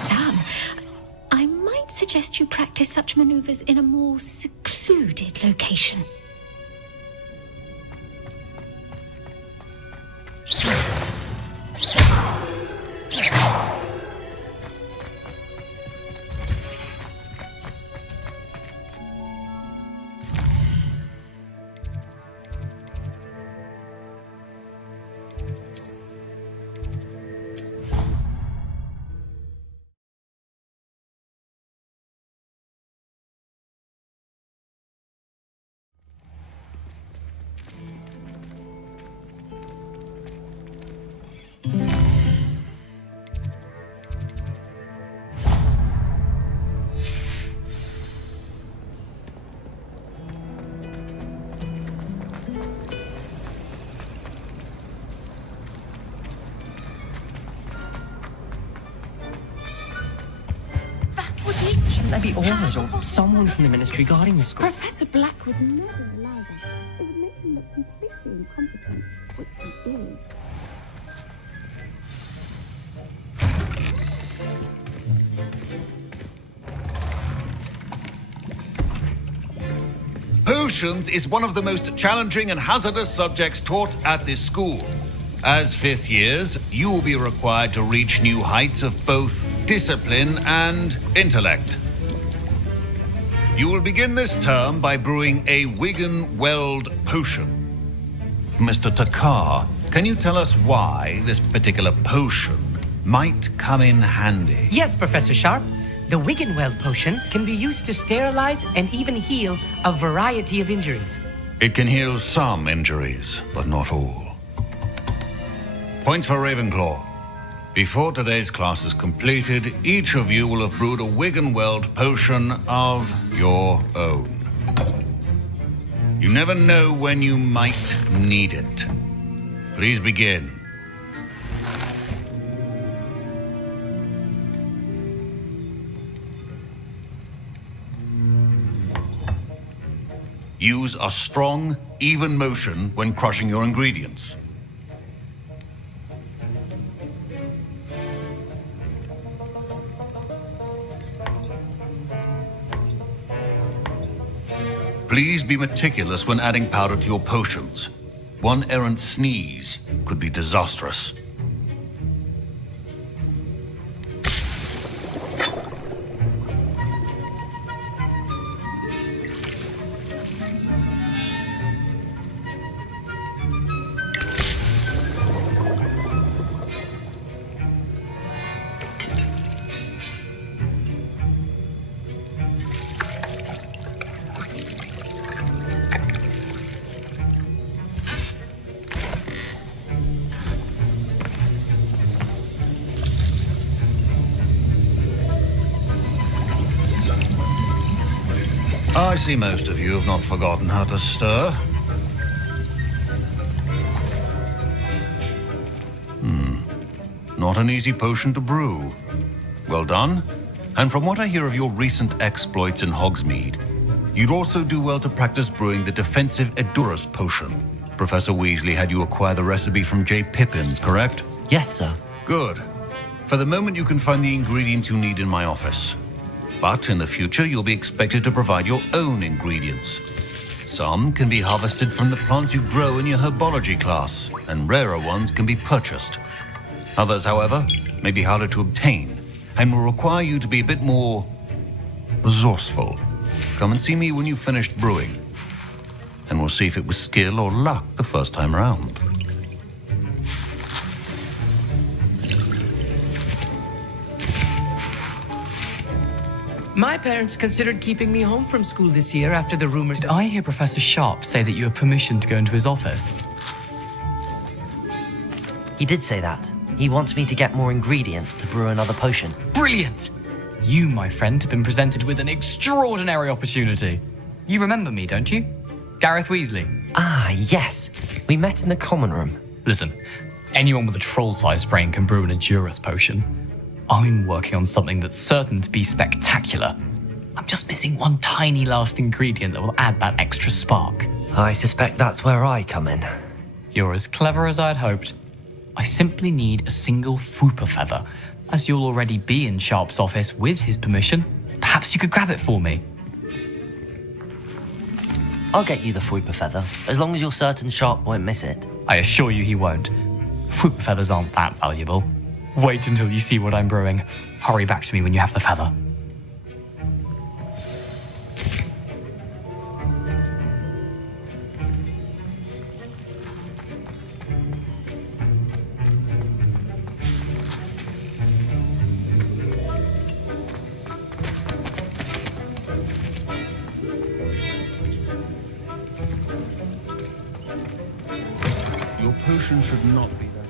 Well done. I might suggest you practice such maneuvers in a more secluded location. Maybe owners or someone from the ministry guarding the school. Professor Black would never allow that. It would make him look completely incompetent, which he is. Potions is one of the most challenging and hazardous subjects taught at this school. As fifth years, you will be required to reach new heights of both discipline and intellect. You will begin this term by brewing a Wigan Weld potion. Mr. Takar, can you tell us why this particular potion might come in handy? Yes, Professor Sharp. The Wiggenweld potion can be used to sterilize and even heal a variety of injuries. It can heal some injuries, but not all. Points for Ravenclaw. Before today's class is completed, each of you will have brewed a Wiggenweld potion of your own. You never know when you might need it. Please begin. Use a strong, even motion when crushing your ingredients. Please be meticulous when adding powder to your potions. One errant sneeze could be disastrous. I see most of you have not forgotten how to stir. Not an easy potion to brew. Well done. And from what I hear of your recent exploits in Hogsmeade, you'd also do well to practice brewing the defensive Edurus potion. Professor Weasley had you acquire the recipe from J. Pippins, correct? Yes, sir. Good. For the moment, you can find the ingredients you need in my office. But in the future, you'll be expected to provide your own ingredients. Some can be harvested from the plants you grow in your herbology class, and rarer ones can be purchased. Others, however, may be harder to obtain, and will require you to be a bit more resourceful. Come and see me when you've finished brewing, and we'll see if it was skill or luck the first time around. My parents considered keeping me home from school this year after the rumors. Did I hear Professor Sharp say that you have permission to go into his office? He did say that. He wants me to get more ingredients to brew another potion. Brilliant! You, my friend, have been presented with an extraordinary opportunity. You remember me, don't you? Gareth Weasley. Ah, yes. We met in the common room. Listen, anyone with a troll-sized brain can brew an Edurus potion. I'm working on something that's certain to be spectacular. I'm just missing one tiny last ingredient that will add that extra spark. I suspect that's where I come in. You're as clever as I'd hoped. I simply need a single Fwooper feather, As you'll already be in Sharp's office with his permission, perhaps you could grab it for me. I'll get you the Fuipa feather, as long as you're certain Sharp won't miss it. I assure you he won't. Fuipa feathers aren't that valuable. Wait until you see what I'm brewing. Hurry back to me when you have the feather. Your potion should not be that.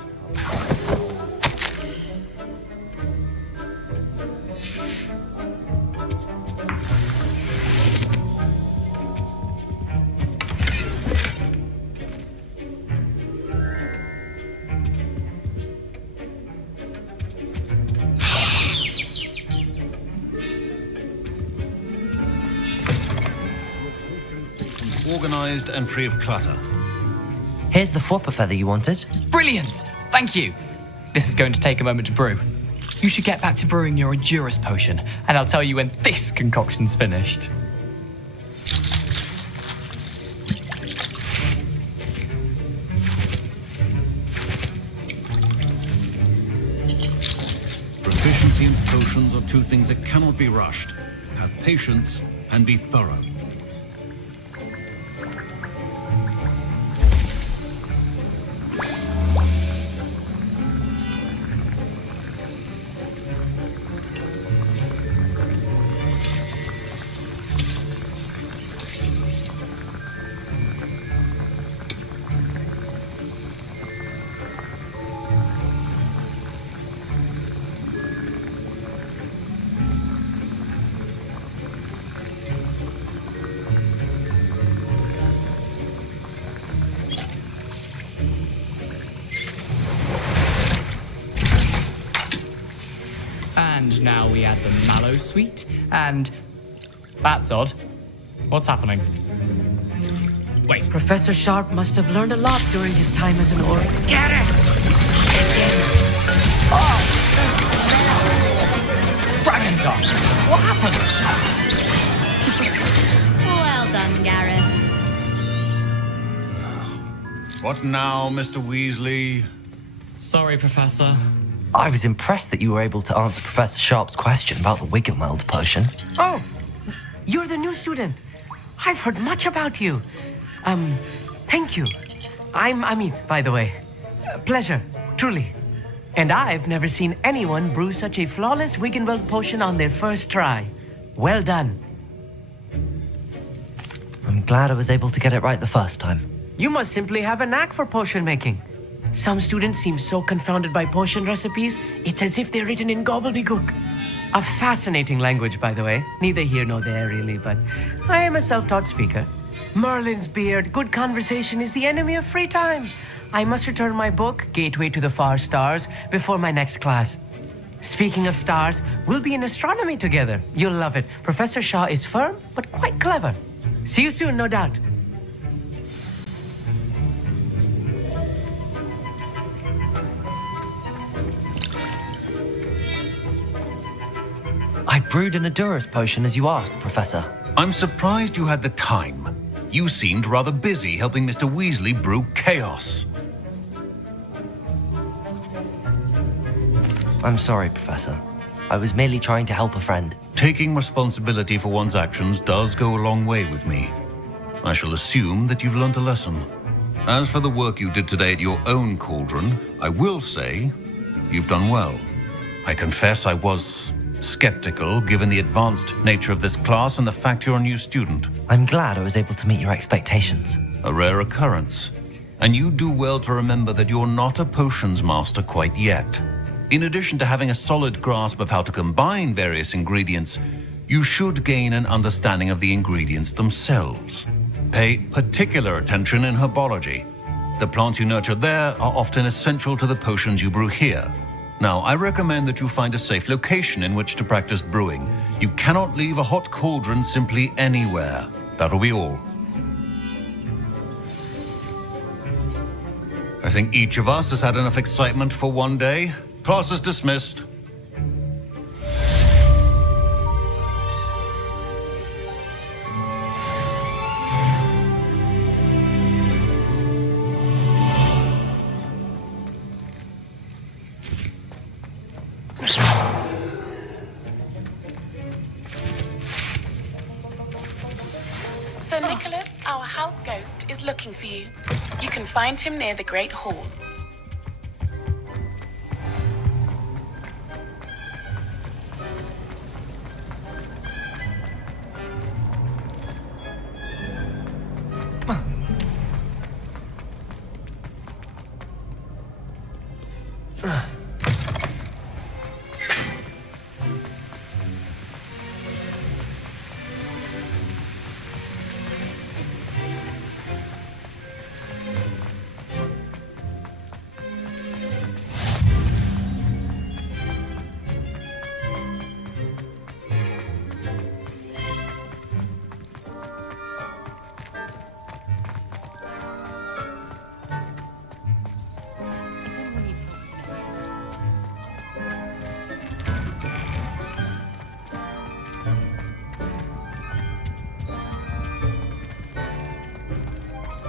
Organized and free of clutter. Here's the Fuipa feather you wanted. Brilliant! Thank you! This is going to take a moment to brew. You should get back to brewing your Endurance potion, and I'll tell you when this concoction's finished. Proficiency and potions are two things that cannot be rushed. Have patience and be thorough. And now we add the mallow sweet, and... That's odd. What's happening? Wait, Professor Sharp must have learned a lot during his time as an orc. get it! Dragon Dance! What happened? Well done, Gareth. What now, Mr. Weasley? Sorry, Professor. I was impressed that you were able to answer Professor Sharp's question about the Wiggenweld potion. Oh, you're the new student. I've heard much about you. Thank you. I'm Amit, by the way. Pleasure, truly. And I've never seen anyone brew such a flawless Wiggenweld potion on their first try. Well done. I'm glad I was able to get it right the first time. You must simply have a knack for potion making. Some students seem so confounded by potion recipes, it's as if they're written in gobbledygook. A fascinating language, by the way. Neither here nor there, really, but I am a self-taught speaker. Merlin's beard, good conversation is the enemy of free time. I must return my book, Gateway to the Far Stars, before my next class. Speaking of stars, we'll be in astronomy together. You'll love it. Professor Shaw is firm, but quite clever. See you soon, no doubt. I brewed an Adura's potion as you asked, Professor. I'm surprised you had the time. You seemed rather busy helping Mr. Weasley brew chaos. I'm sorry, Professor. I was merely trying to help a friend. Taking responsibility for one's actions does go a long way with me. I shall assume that you've learnt a lesson. As for the work you did today at your own cauldron, I will say you've done well. I confess I was skeptical given the advanced nature of this class and the fact you're a new student. I'm glad I was able to meet your expectations. A rare occurrence. And you do well to remember that you're not a potions master quite yet. In addition to having a solid grasp of how to combine various ingredients, you should gain an understanding of the ingredients themselves. Pay particular attention in herbology. The plants you nurture there are often essential to the potions you brew here. Now, I recommend that you find a safe location in which to practice brewing. You cannot leave a hot cauldron simply anywhere. That'll be all. I think each of us has had enough excitement for one day. Class is dismissed. Sir Nicholas, our house ghost, is looking for you. You can find him near the Great Hall.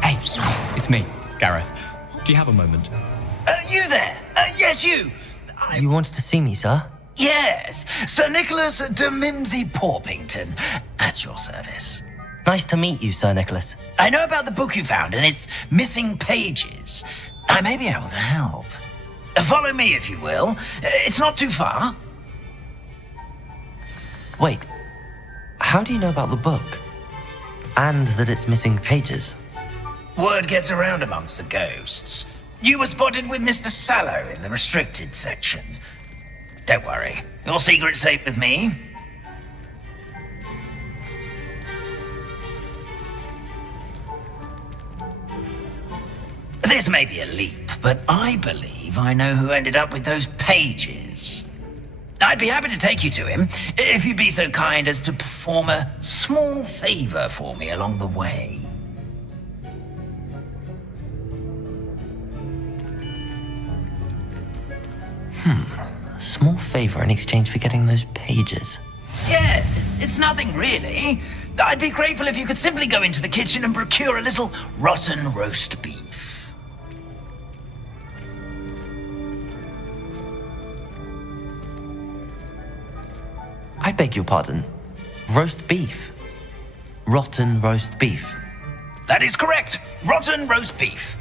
Hey, it's me, Gareth. Do you have a moment? You there? Yes, you. You wanted to see me, sir? Yes, Sir Nicholas de Mimsy Porpington, at your service. Nice to meet you, Sir Nicholas. I know about the book you found and its missing pages. I may be able to help. Follow me, if you will. It's not too far. Wait, how do you know about the book? And that it's missing pages? Word gets around amongst the ghosts. You were spotted with Mr. Sallow in the restricted section. Don't worry, your secret's safe with me. This may be a leap, but I believe I know who ended up with those pages. I'd be happy to take you to him, if you'd be so kind as to perform a small favor for me along the way. A small favor in exchange for getting those pages. Yes, it's nothing really. I'd be grateful if you could simply go into the kitchen and procure a little rotten roast beef. I beg your pardon. Roast beef. Rotten roast beef. That is correct. Rotten roast beef.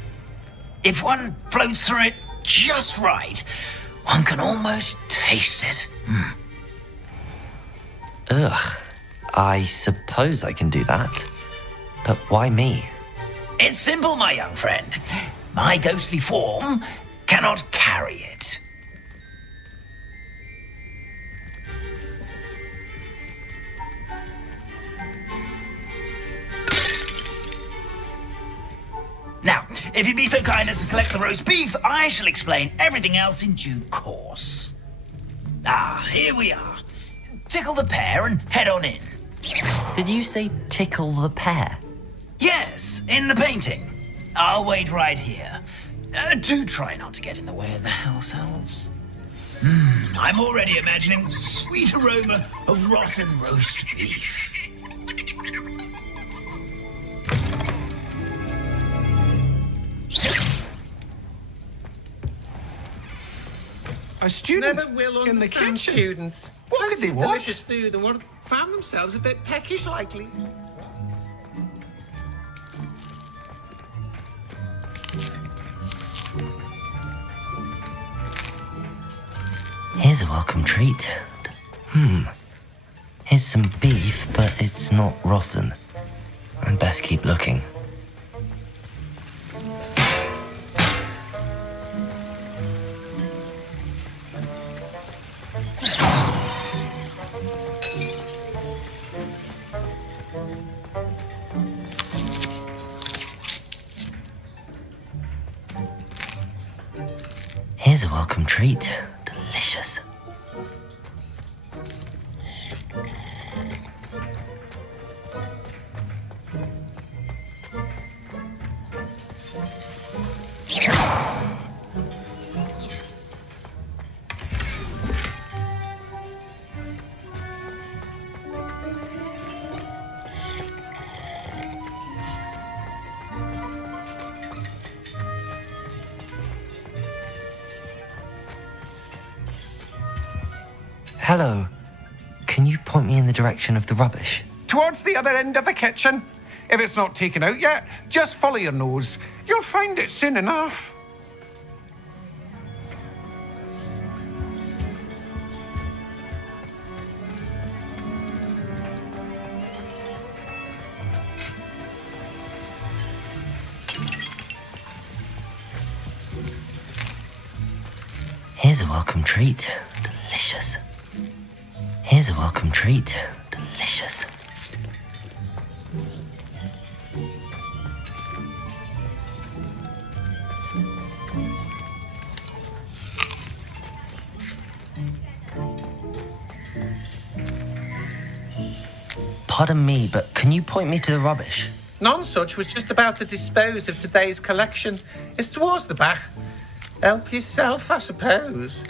If one floats through it just right, one can almost taste it. Ugh. I suppose I can do that. But why me? It's simple, my young friend. My ghostly form cannot carry it. Now, if you'd be so kind as to collect the roast beef, I shall explain everything else in due course. Ah, here we are. Tickle the pear and head on in. Did you say tickle the pear? Yes, in the painting. I'll wait right here. Do try not to get in the way of the house elves. I'm already imagining the sweet aroma of rotten roast beef. A student Never will in the understand kitchen. students. What could they want? Delicious food and what found themselves a bit peckish likely. Here's a welcome treat. Here's some beef, but it's not rotten. I'd best keep looking. Here's a welcome treat. Delicious. Hello. Can you point me in the direction of the rubbish? Towards the other end of the kitchen. If it's not taken out yet, just follow your nose. You'll find it soon enough. Here's a welcome treat. Delicious. Here's a welcome treat. Delicious. Pardon me, but can you point me to the rubbish? Nonsuch was just about to dispose of today's collection. It's towards the back. Help yourself, I suppose.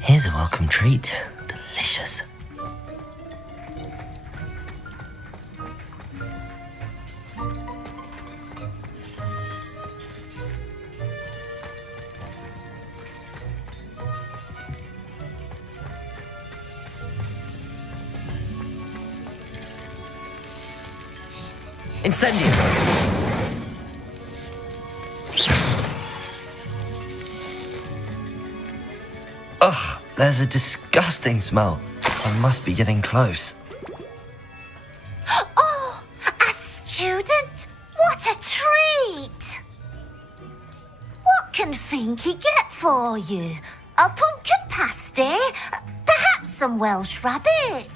Here's a welcome treat. Delicious. Incendio! Ugh, there's a disgusting smell. I must be getting close. Oh, a student? What a treat! What can Finky get for you? A pumpkin pasty? Perhaps some Welsh rabbit?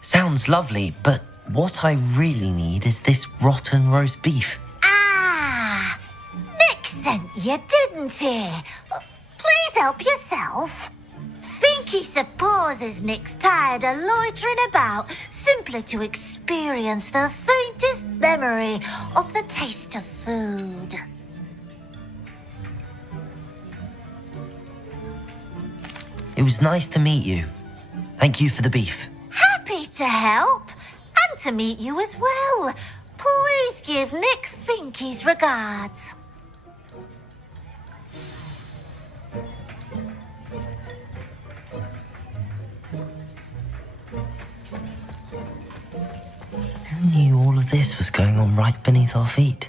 Sounds lovely, but what I really need is this rotten roast beef. Ah, Nick sent you, didn't he? Please help yourself. Finky supposes Nick's tired of loitering about simply to experience the faintest memory of the taste of food. It was nice to meet you. Thank you for the beef. Happy to help, and to meet you as well. Please give Nick Finky's regards. Who knew all of this was going on right beneath our feet?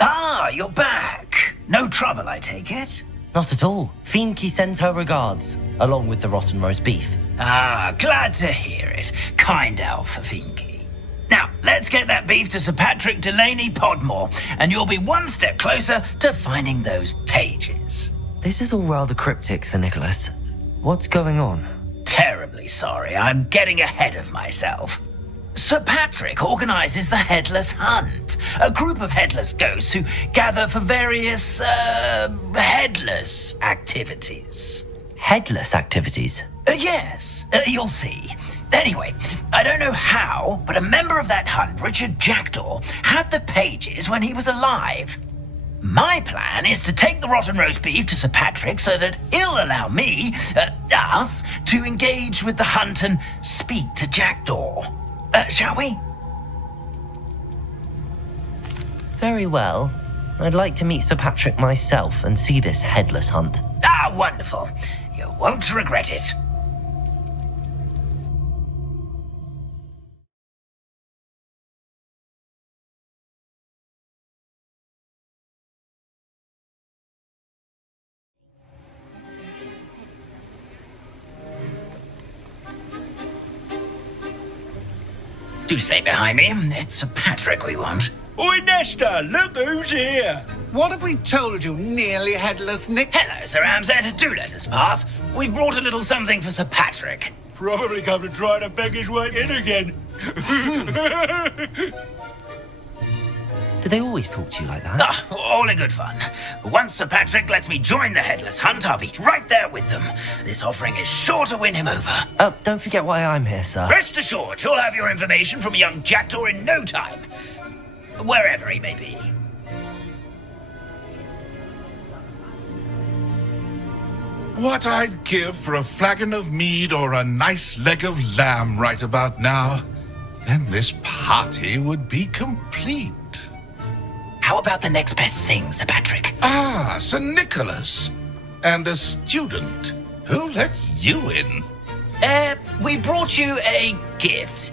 Ah, you're back. No trouble, I take it? Not at all. Finky sends her regards, along with the rotten roast beef. Ah, glad to hear it. Kind elf for Finky. Now, let's get that beef to Sir Patrick Delaney Podmore, and you'll be one step closer to finding those pages. This is all rather cryptic, Sir Nicholas. What's going on? Terribly sorry, I'm getting ahead of myself. Sir Patrick organises the Headless Hunt, a group of headless ghosts who gather for various, headless activities. Headless activities? Yes, you'll see. Anyway, I don't know how, but a member of that hunt, Richard Jackdaw, had the pages when he was alive. My plan is to take the rotten roast beef to Sir Patrick so that he'll allow me, us, to engage with the hunt and speak to Jackdaw. Shall we? Very well. I'd like to meet Sir Patrick myself and see this headless hunt. Ah, wonderful. You won't regret it. Do stay behind me. It's Sir Patrick we want. Oi, Nesta, look who's here. What have we told you, nearly headless Nick? Hello, Sir Ramsed. Do let us pass. We've brought a little something for Sir Patrick. Probably come to try to beg his way in again. Do they always talk to you like that? Ah, all in good fun. Once Sir Patrick lets me join the Headless Hunt, I'll be right there with them. This offering is sure to win him over. Don't forget why I'm here, sir. Rest assured, you'll have your information from a young Jackdaw in no time. Wherever he may be. What I'd give for a flagon of mead or a nice leg of lamb right about now. Then this party would be complete. How about the next best thing, Sir Patrick? Ah, Sir Nicholas. And a student. Who let you in? We brought you a gift.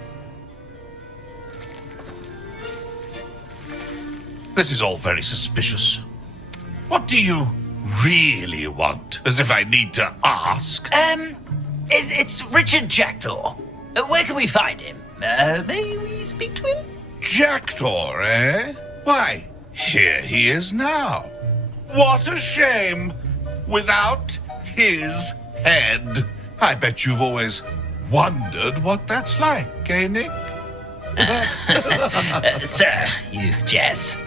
This is all very suspicious. What do you really want? As if I need to ask. It's Richard Jackdaw. Where can we find him? May we speak to him? Jackdaw, eh? Why, here he is now. What a shame. Without his head. I bet you've always wondered what that's like, eh, Nick? Sir, you jest.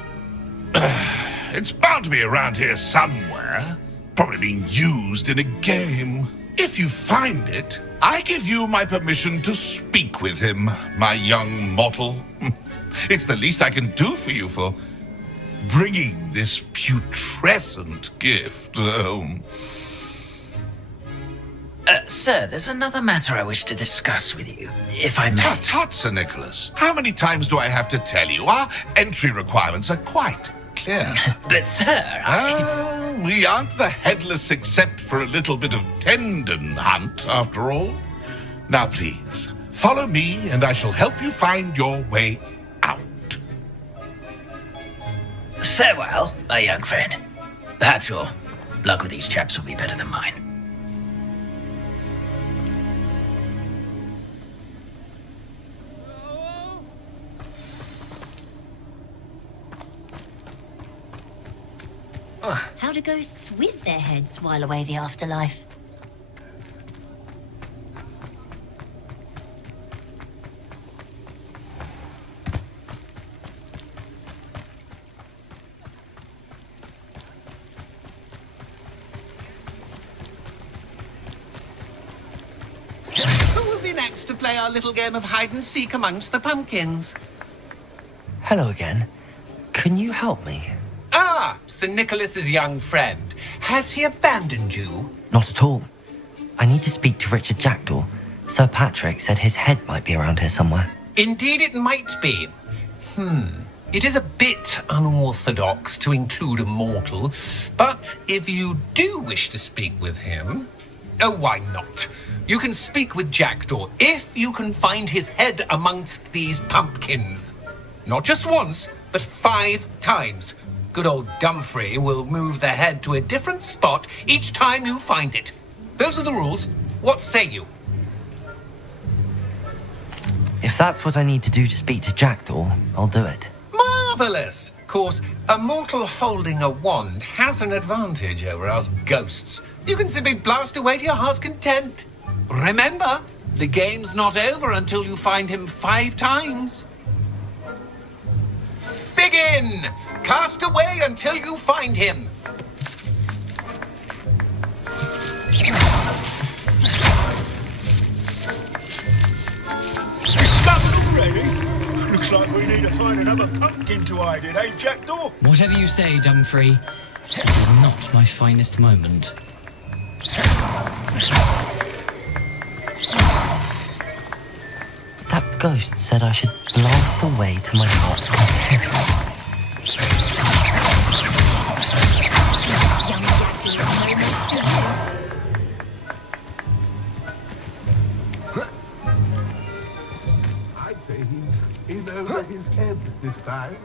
It's bound to be around here somewhere. Probably being used in a game. If you find it, I give you my permission to speak with him, my young mortal. It's the least I can do for you for bringing this putrescent gift home. Sir, there's another matter I wish to discuss with you, if I may. Tut, Sir Nicholas. How many times do I have to tell you? Our entry requirements are quite clear. But, sir, we aren't the Headless except for a little bit of tendon hunt, after all. Now, please, follow me, and I shall help you find your way out. Farewell, my young friend. Perhaps your luck with these chaps will be better than mine. How do ghosts with their heads while away the afterlife? Who will be next to play our little game of hide and seek amongst the pumpkins? Hello again. Can you help me? Ah, Sir Nicholas's young friend. Has he abandoned you? Not at all. I need to speak to Richard Jackdaw. Sir Patrick said his head might be around here somewhere. Indeed it might be. It is a bit unorthodox to include a mortal, but if you do wish to speak with him, why not? You can speak with Jackdaw if you can find his head amongst these pumpkins. Not just once, but 5 times. Good old Dumfrey will move the head to a different spot each time you find it. Those are the rules. What say you? If that's what I need to do to speak to Jackdaw, I'll do it. Marvelous! Of course, a mortal holding a wand has an advantage over us ghosts. You can simply blast away to your heart's content. Remember, the game's not over until you find him 5 times. Begin! Cast away until you find him. Discovered already? Looks like we need to find another pumpkin to hide in, eh, Jackdaw? Whatever you say, Dumfrey. This is not my finest moment. That ghost said I should blast away to my heart's content. I'd say he's in over his head this time.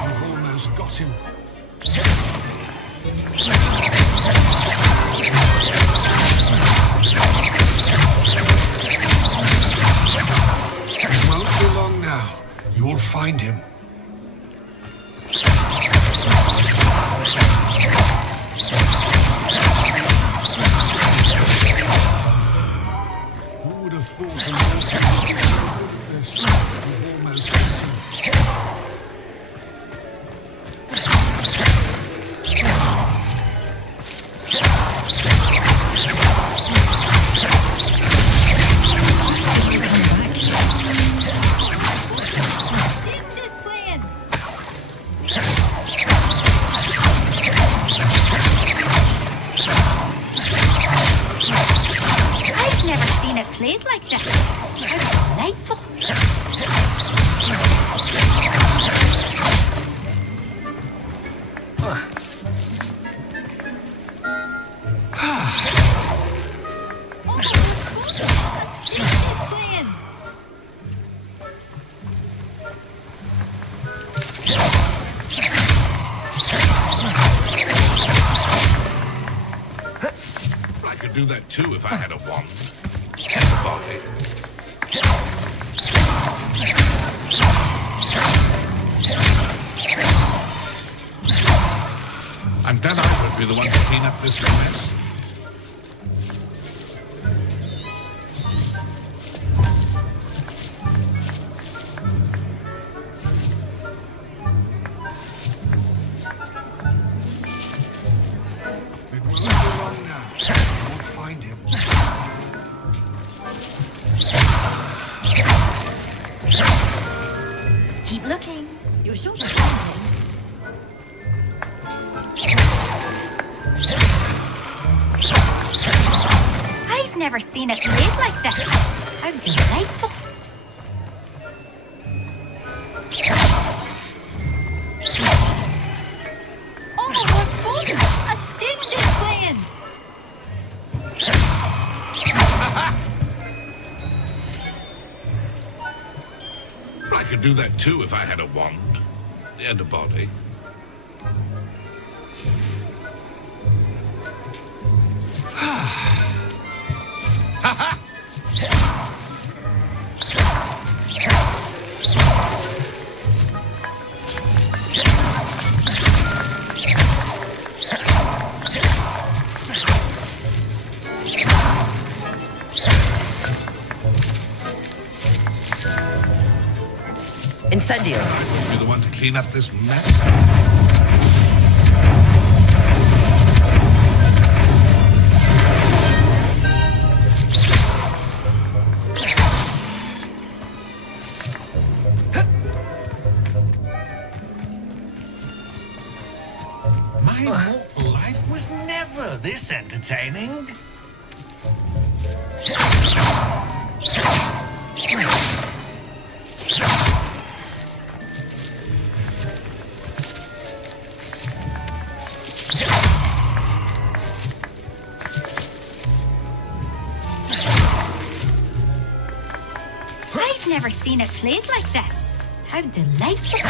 I've almost got him. find him. Who would have thought a this almost I've never seen it played like this. How delightful. I could do that too if I had a wand and a body. And then I would be the one to clean up this mess. It won't be long now. We'll find him. Keep looking. You're sure to find him. I've never seen it played like this. How delightful. Oh, what fun! A sting is playing. I could do that too if I had a wand and a body. Incendio. You're the one to clean up this mess? My mortal life was never this entertaining. I've never seen it played like this. How delightful.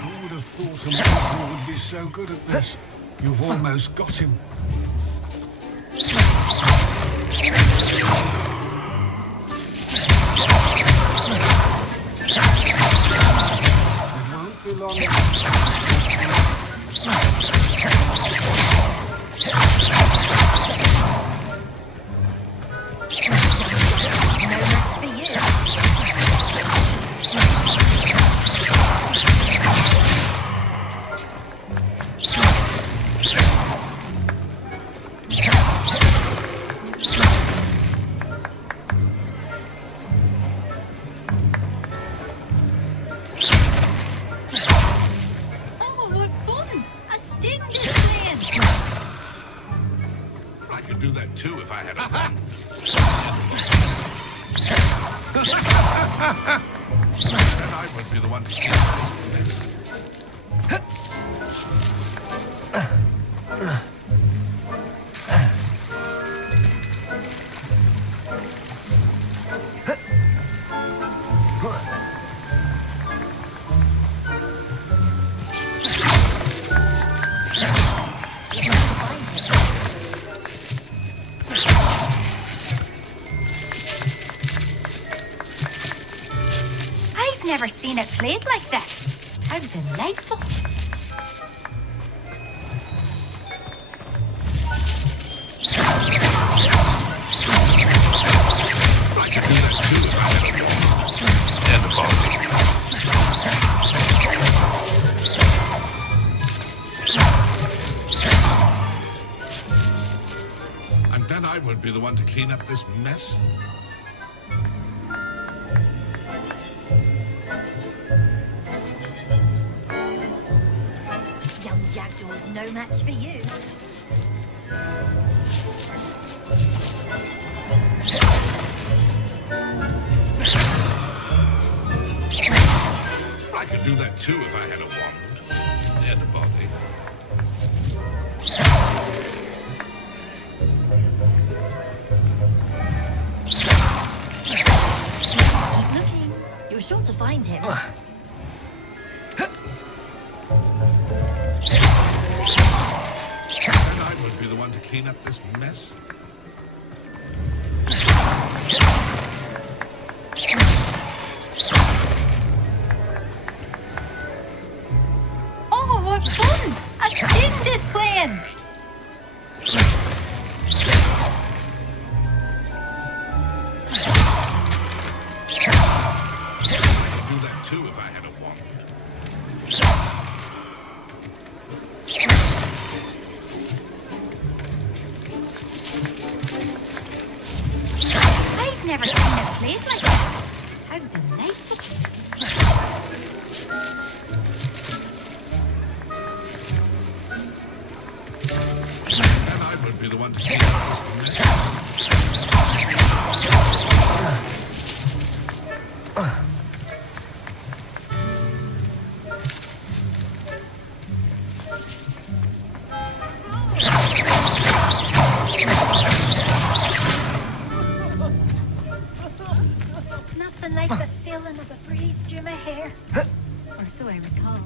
Who would have thought a mortal would be so good at this? You've almost got him. It won't be long. Oh, what fun! A sting is playing. I could do that too if I had a wand. Then I would be the one to clean up this mess. seen it played like this. How delightful. And then I won't be the one to clean up this mess. Young Jackdaw's no match for you. I could do that too if I had a wand and a body. Keep looking. You're sure to find him. Then I won't be the one to clean up this mess. Oh, what fun! A student is playing! I could do that too if I had a wand. I've never seen it played like this. How delightful. And I won't be the one to clean up this mess. Nothing like the feeling of a breeze through my hair. Or so I recall.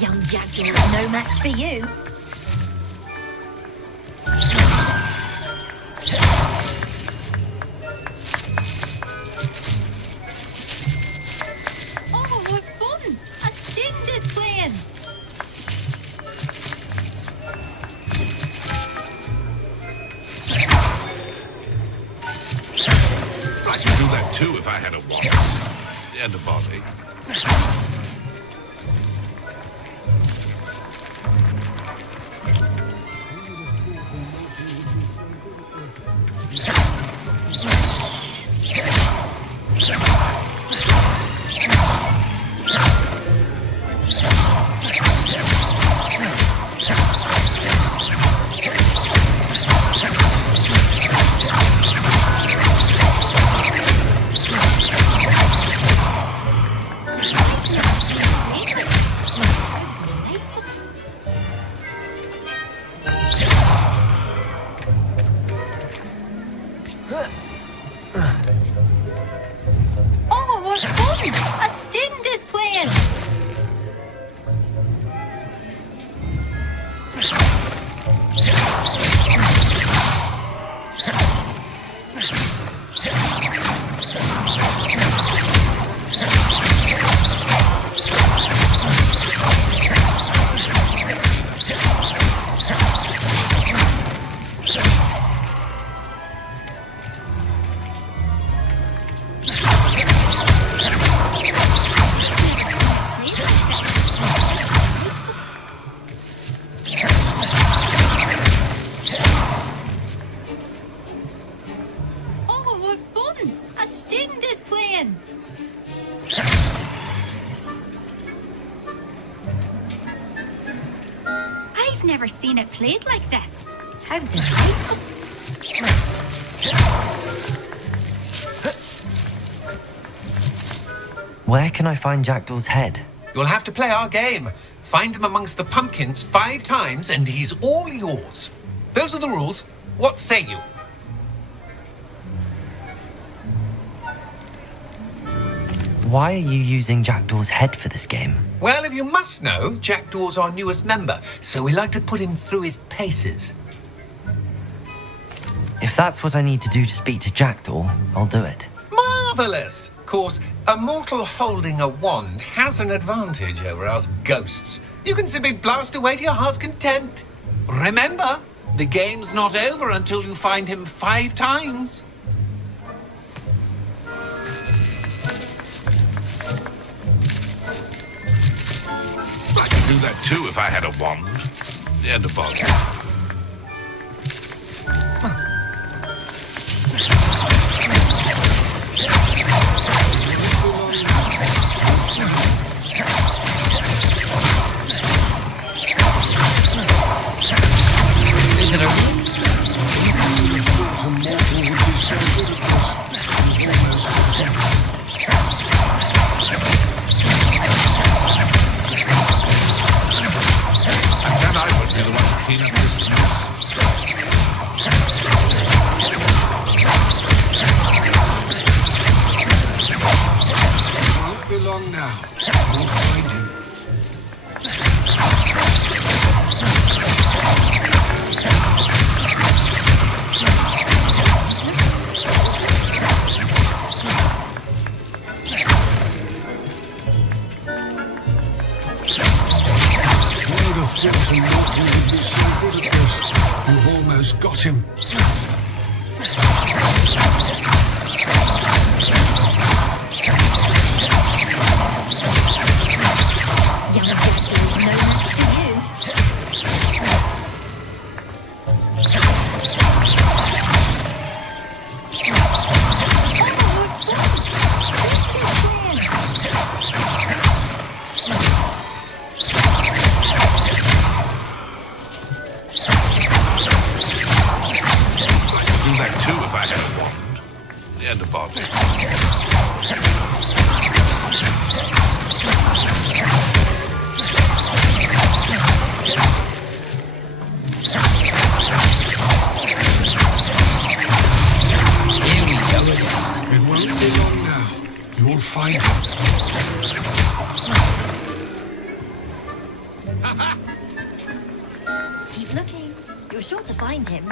Young Jackdaw's no match for you. Oh, what fun! A student is playing! I could do that too if I had a wand and a body. Oh, what fun! A student is playing! Oh, what fun! A student is playing! I've never seen it played like this. How delightful. Where can I find Jackdaw's head? You'll have to play our game. Find him amongst the pumpkins 5 times and he's all yours. Those are the rules. What say you? Why are you using Jackdaw's head for this game? Well, if you must know, Jackdaw's our newest member, so we like to put him through his paces. If that's what I need to do to speak to Jackdaw, I'll do it. Marvelous! Of course, a mortal holding a wand has an advantage over us ghosts. You can simply blast away to your heart's content. Remember, the game's not over until you find him 5 times. I could do that too if I had a wand. And a bug. Is it over? And I would be the one to clean up this mess. It won't be long now. We'll find him. Who would have thought a mortal would be so good at this? You've almost got him. Young Jackdaw's no match for you. I could do that too if I had a wand. And a bug. Here we go. It won't be long now. You'll find him. Keep looking. You're sure to find him.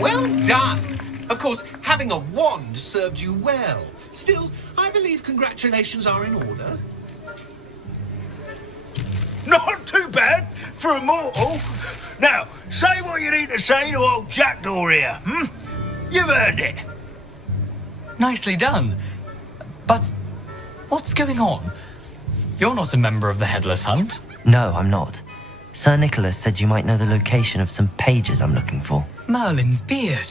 Well done! Of course, having a wand served you well. Still, I believe congratulations are in order. Not too bad for a mortal. Now, say what you need to say to old Jackdaw here, You've earned it. Nicely done. But what's going on? You're not a member of the Headless Hunt. No, I'm not. Sir Nicholas said you might know the location of some pages I'm looking for. Merlin's beard.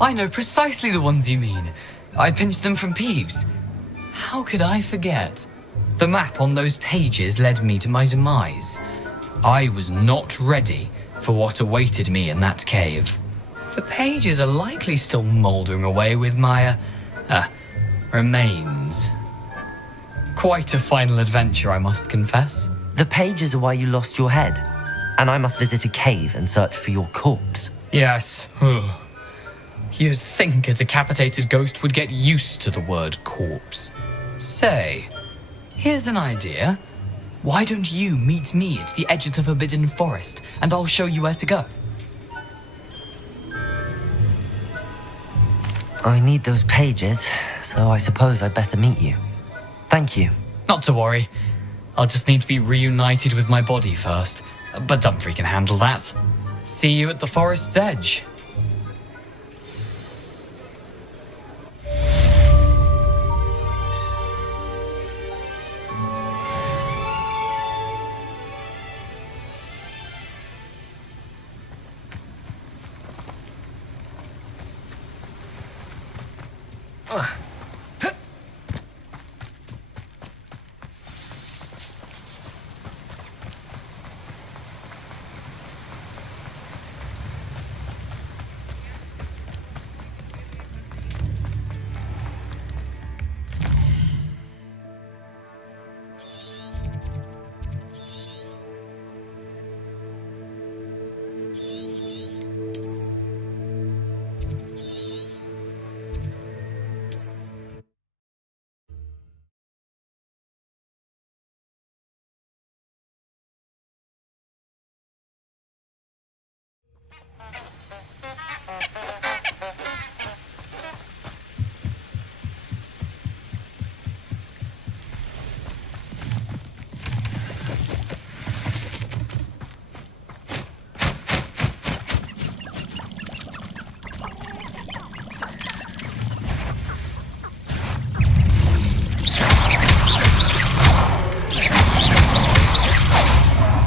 I know precisely the ones you mean. I pinched them from Peeves. How could I forget? The map on those pages led me to my demise. I was not ready for what awaited me in that cave. The pages are likely still mouldering away with my, remains. Quite a final adventure, I must confess. The pages are why you lost your head, and I must visit a cave and search for your corpse. Yes. You'd think a decapitated ghost would get used to the word corpse. Say, here's an idea. Why don't you meet me at the edge of the Forbidden Forest, and I'll show you where to go? I need those pages, so I suppose I'd better meet you. Thank you. Not to worry. I'll just need to be reunited with my body first. But Dumfries can handle that. See you at the forest's edge.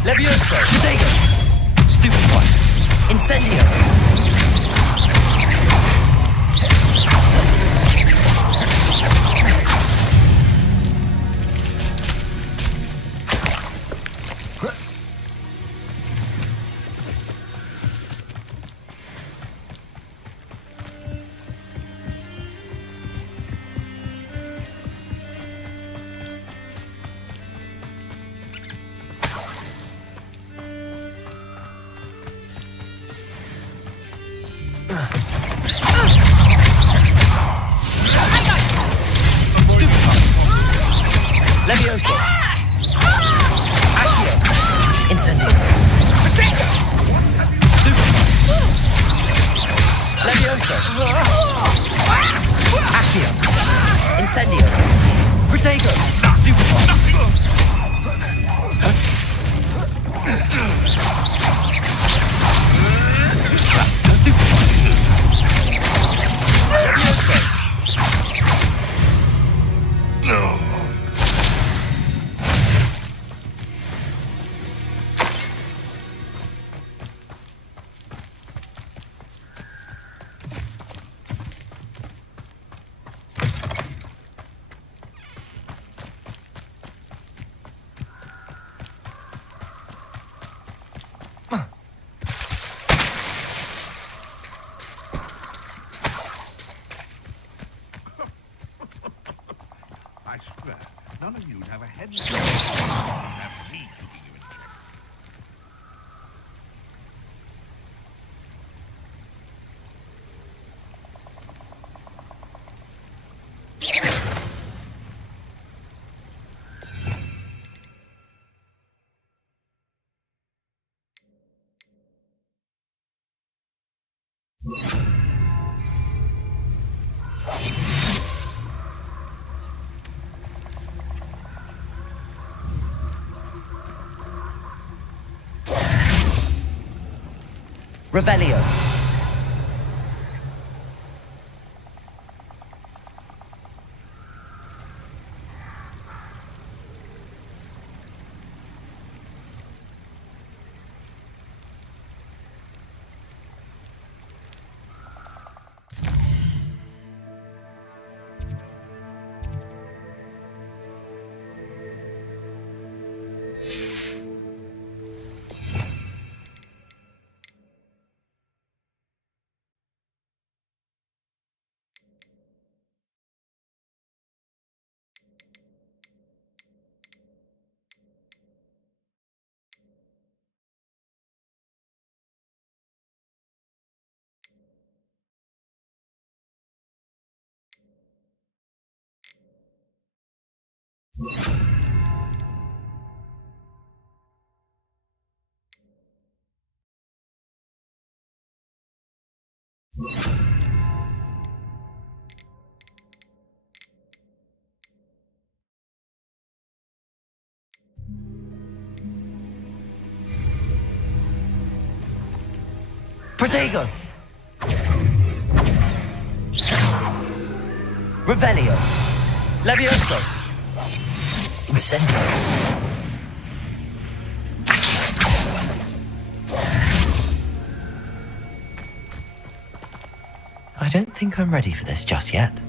Levioso! Protego! Stupefy! Incendio! Levioso! Accio! Incendio! Levioso! Accio! Incendio! Protego! Stupefy! Levioso! No. I swear, none of you'd have a head. Have me keeping you in check. Revelio. Protego. Revelio. Levioso. Incendio. I don't think I'm ready for this just yet.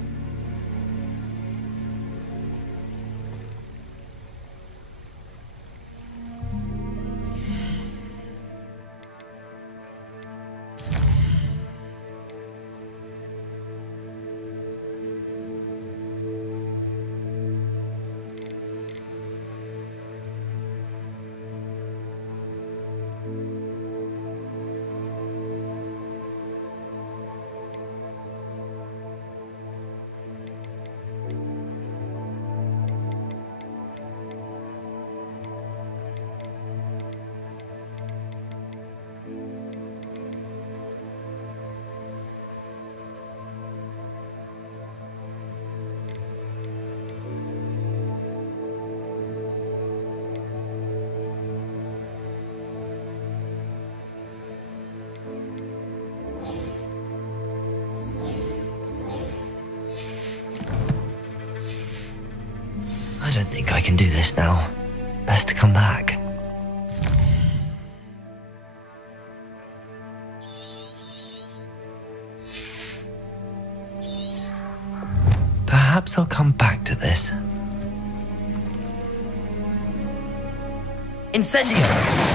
I don't think I can do this now. Best to come back. Perhaps I'll come back to this. Incendio!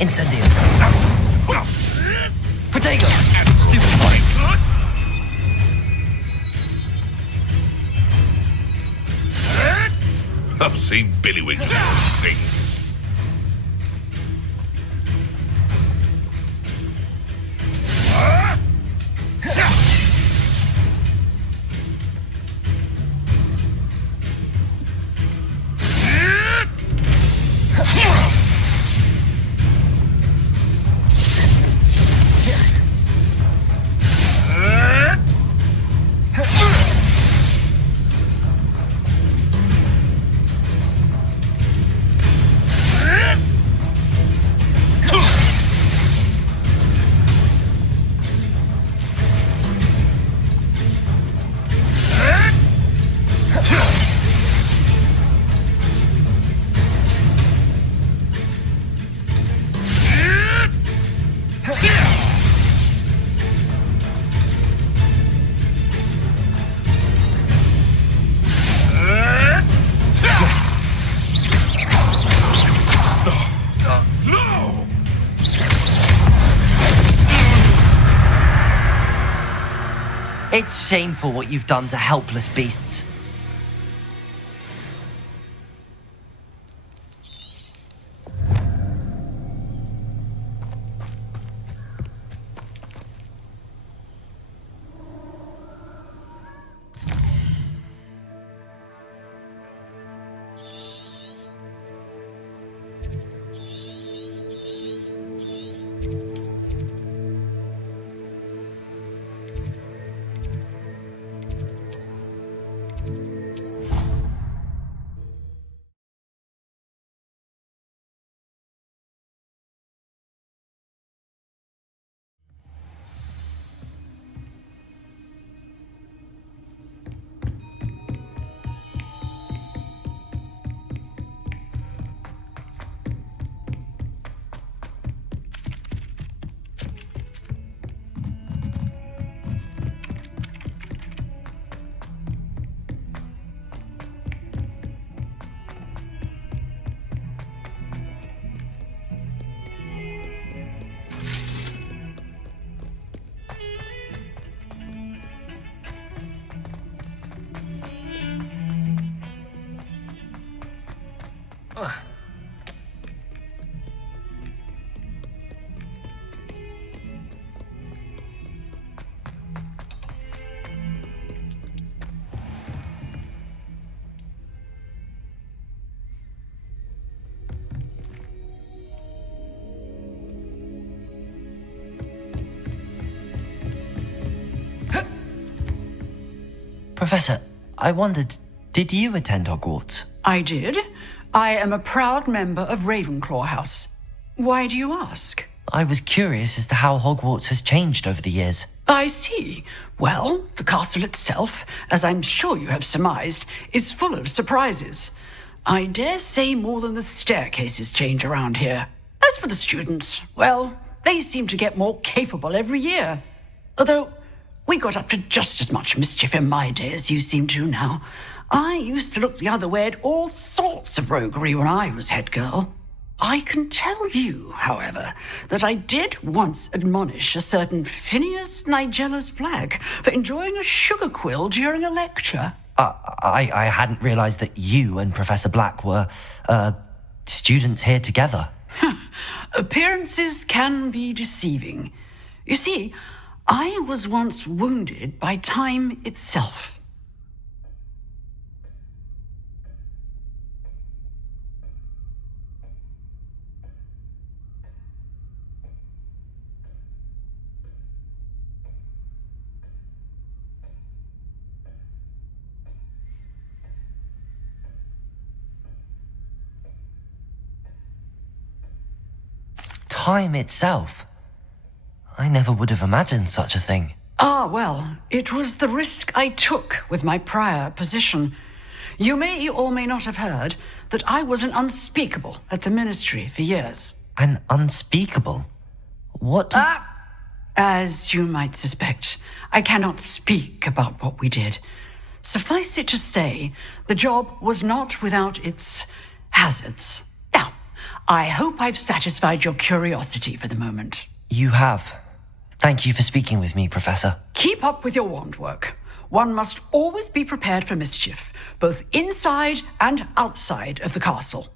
Incendio. Protego! Stupid fight! I've seen Billywings with things. It's shameful what you've done to helpless beasts. Professor, I wondered, did you attend Hogwarts? I did. I am a proud member of Ravenclaw House. Why do you ask? I was curious as to how Hogwarts has changed over the years. I see. Well, the castle itself, as I'm sure you have surmised, is full of surprises. I dare say more than the staircases change around here. As for the students, well, they seem to get more capable every year. Although, we got up to just as much mischief in my day as you seem to now. I used to look the other way at all sorts of roguery when I was head girl. I can tell you, however, that I did once admonish a certain Phineas Nigella's Black for enjoying a sugar quill during a lecture. I hadn't realized that you and Professor Black were, Students here together. Appearances can be deceiving. You see, I was once wounded by time itself. Time itself. I never would have imagined such a thing. Ah, well, it was the risk I took with my prior position. You may or may not have heard that I was an unspeakable at the Ministry for years. An unspeakable? What does... As you might suspect, I cannot speak about what we did. Suffice it to say, the job was not without its hazards. Now, I hope I've satisfied your curiosity for the moment. You have. Thank you for speaking with me, Professor. Keep up with your wand work. One must always be prepared for mischief, both inside and outside of the castle.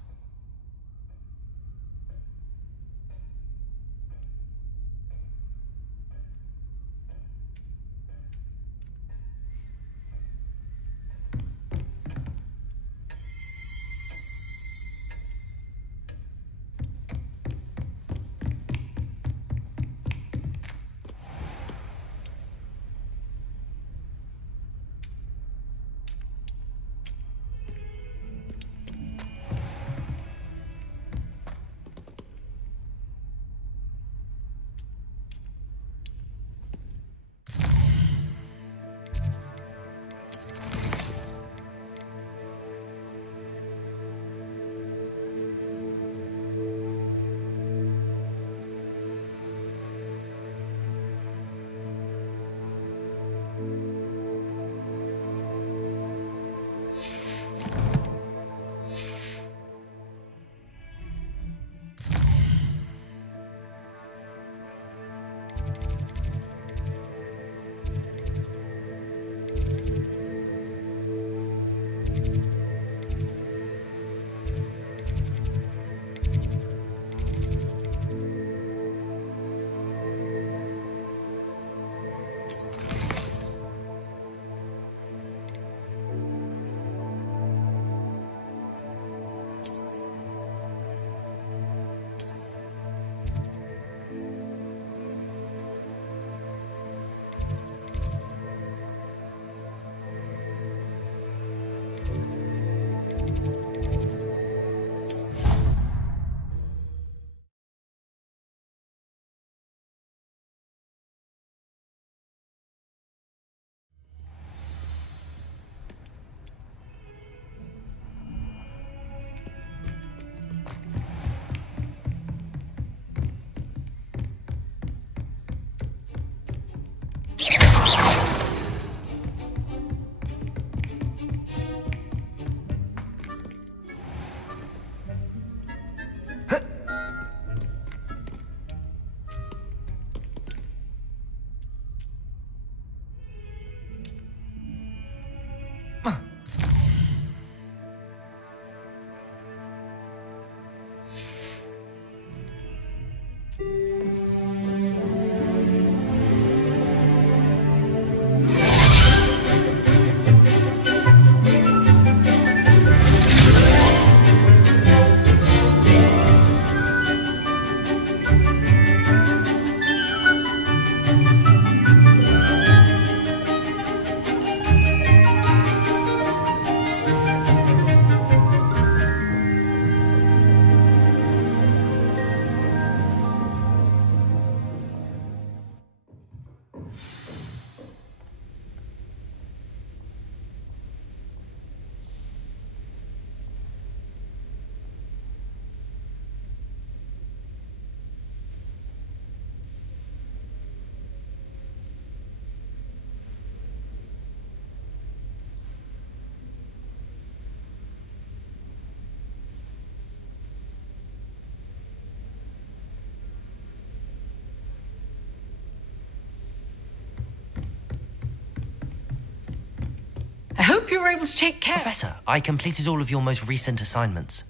I hope you were able to take care. Professor, I completed all of your most recent assignments.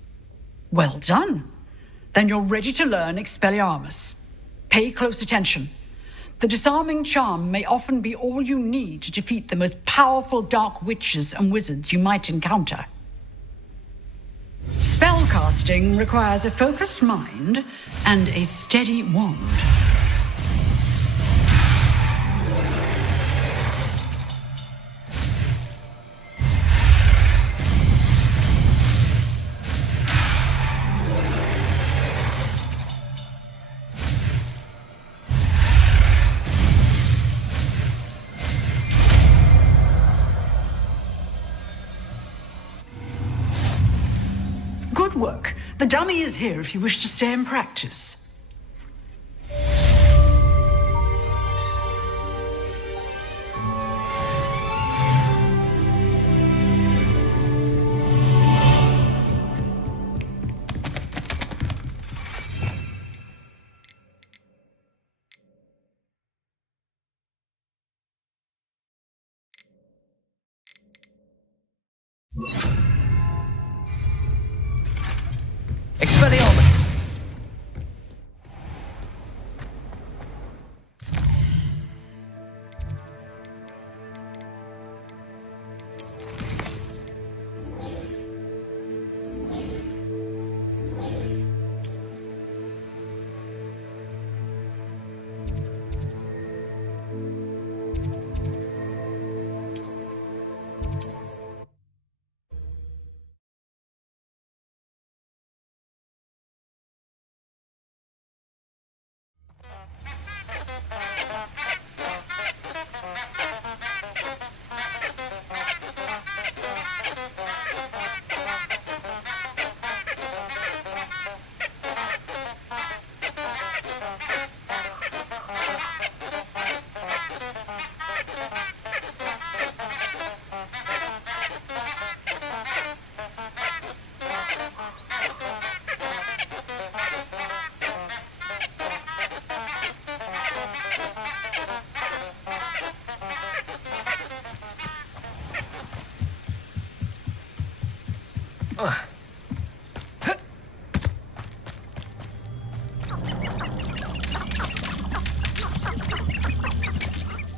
Well done. Then you're ready to learn Expelliarmus. Pay close attention. The disarming charm may often be all you need to defeat the most powerful dark witches and wizards you might encounter. Spellcasting requires a focused mind and a steady wand. Good work. The dummy is here if you wish to stay and practice. Expelliarmus!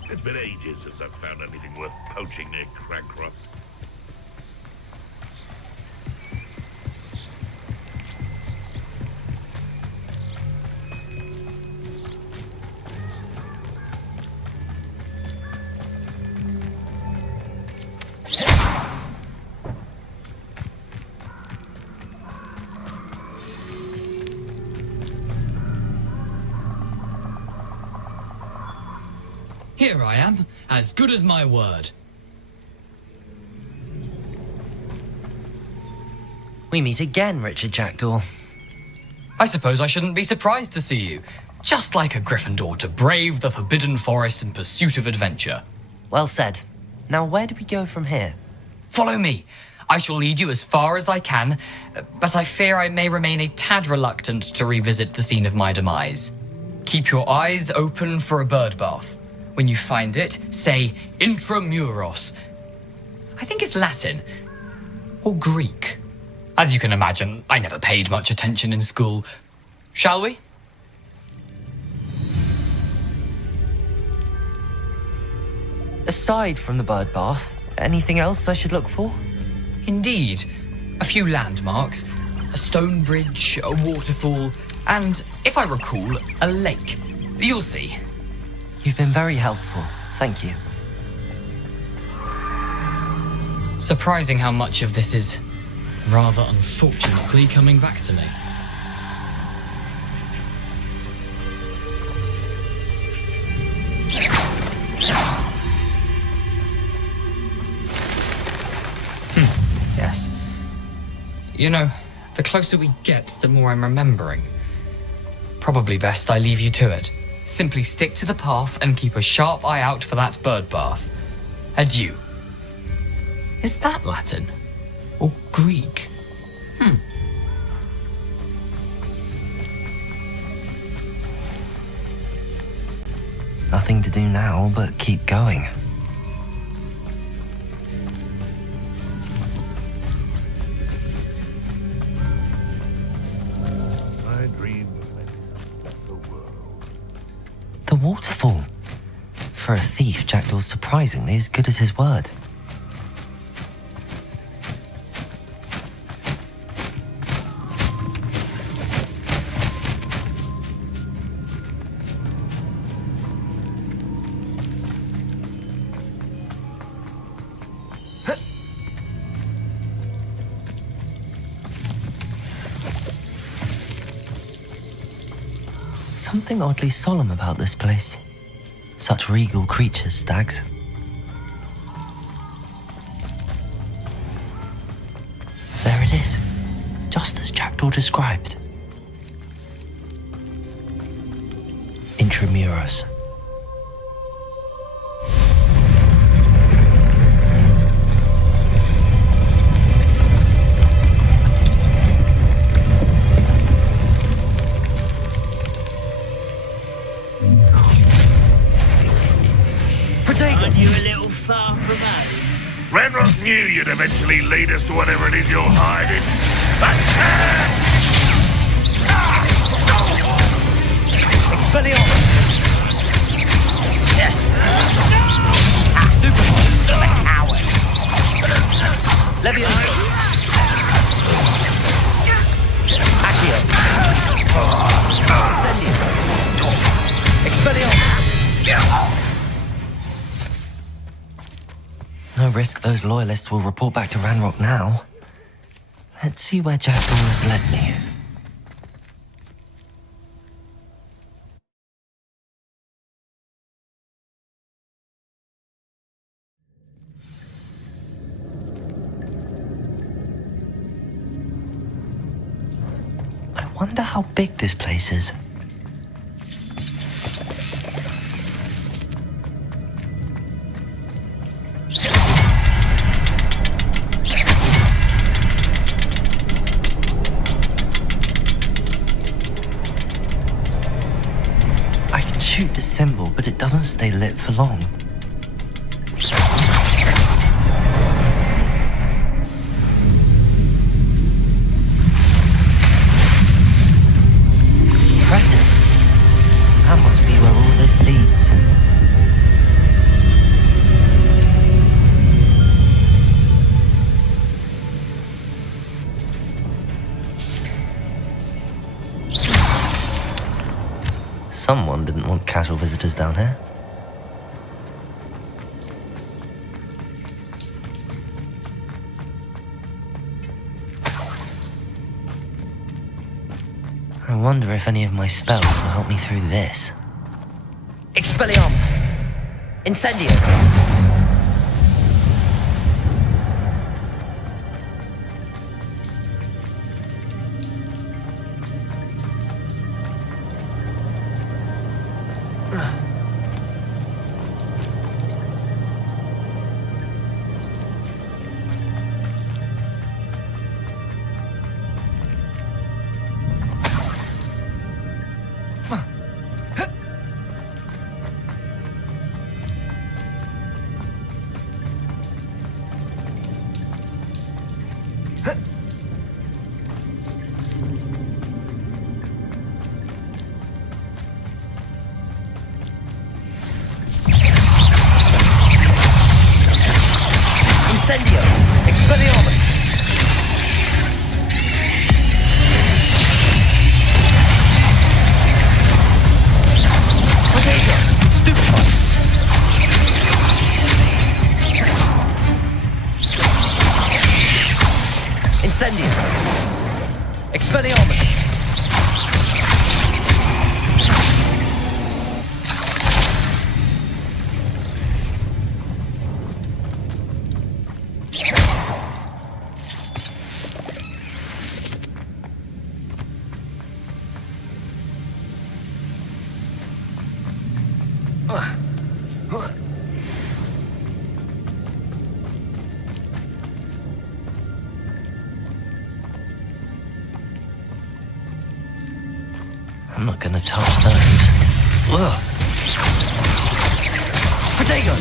It's been ages since I've found anything worth poaching near Crancroft. Here I am, as good as my word. We meet again, Richard Jackdaw. I suppose I shouldn't be surprised to see you. Just like a Gryffindor to brave the Forbidden Forest in pursuit of adventure. Well said. Now where do we go from here? Follow me. I shall lead you as far as I can, but I fear I may remain a tad reluctant to revisit the scene of my demise. Keep your eyes open for a bird bath. When you find it, say intramuros. I think it's Latin. Or Greek. As you can imagine, I never paid much attention in school. Shall we? Aside from the bird bath, anything else I should look for? Indeed. A few landmarks, a stone bridge, a waterfall, and, if I recall, a lake. You'll see. You've been very helpful. Thank you. Surprising how much of this is rather unfortunately coming back to me. Yes. You know, the closer we get, the more I'm remembering. Probably best I leave you to it. Simply stick to the path and keep a sharp eye out for that bird bath. Adieu. Is that Latin? Or Greek? Nothing to do now but keep going. waterfall. For a thief, Jackdaw's surprisingly as good as his word. Something oddly solemn about this place. Such regal creatures, stags. There it is, just as Jackdaw described. Intramuros. Aren't you a little far from home? Renrock knew you'd eventually lead us to whatever it is you're hiding. Expelliarmus! Stupefy! Coward! Leviosa! Accio! Incendio! Expelliarmus! No risk those loyalists will report back to Ranrock now. Let's see where Jackdaw has led me. I wonder how big this place is. I can shoot the symbol, but it doesn't stay lit for long. Impressive. That must be where all this leads. Someone didn't want casual visitors down here. I wonder if any of my spells will help me through this. Expelliarmus! Incendio! Incendio! Expelliarmus! Potato! Stupefy! Incendio! Expelliarmus! I'm not gonna touch those. Ugh. Potato!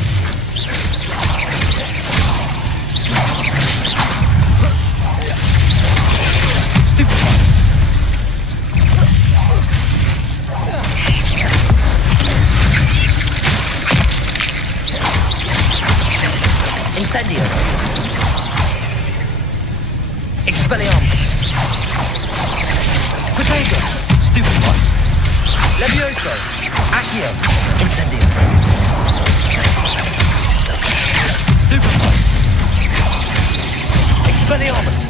Stupefy! Incendio. Expelliarmus. Protego. Stupefy. Levioso. Accio. Incendio. Stupefy. Expelliarmus.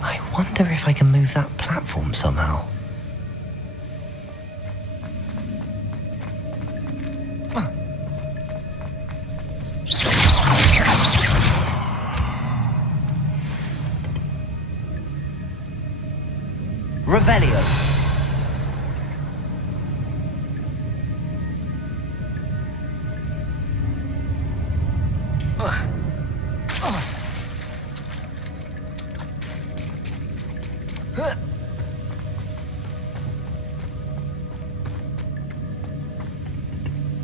I wonder if I can move that platform somehow. Revelio.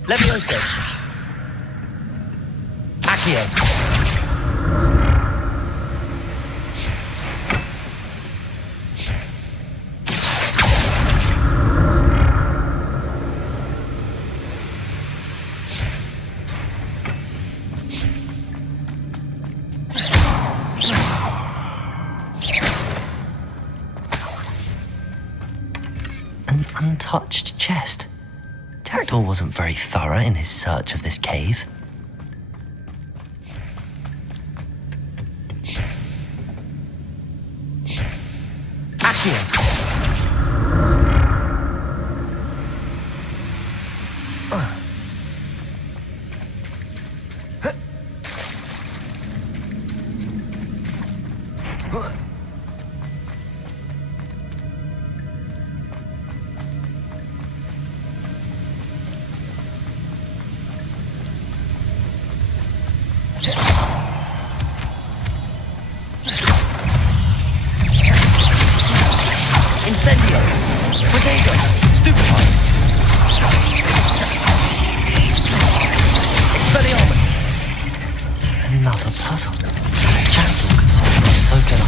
Levioso. Accio. An untouched chest. Jackdaw wasn't very thorough in his search of this cave. Accio. Incendio! Protego! Stupefy! Expelliarmus! Another puzzle. Jackdaw could solve this so good.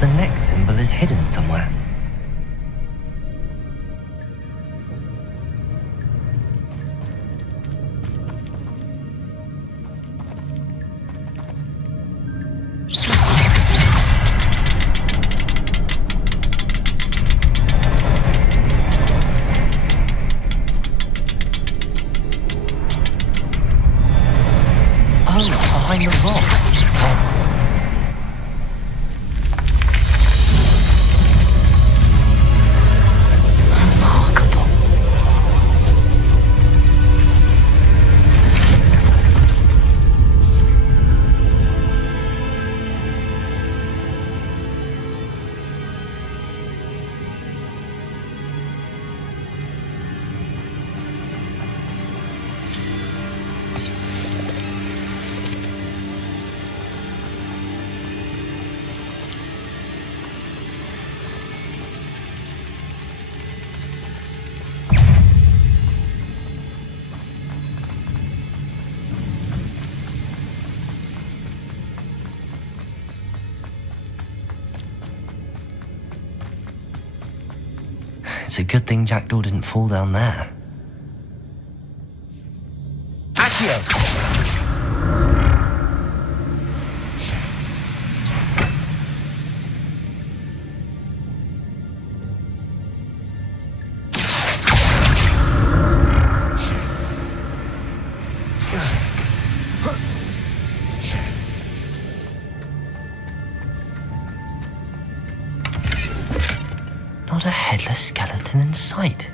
The next symbol is hidden somewhere. Oh, behind the rock. It's a good thing Jackdaw didn't fall down there. Accio! Not a headless skeleton in sight.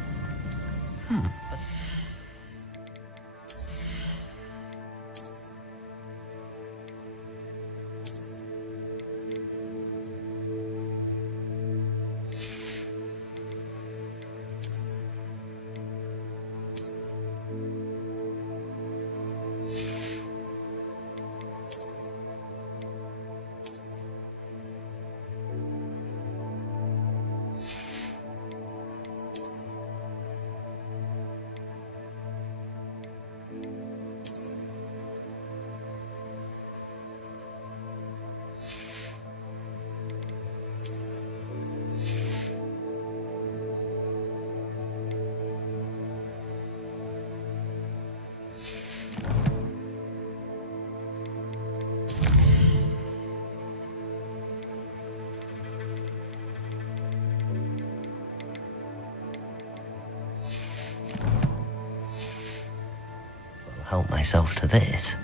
Help myself to this.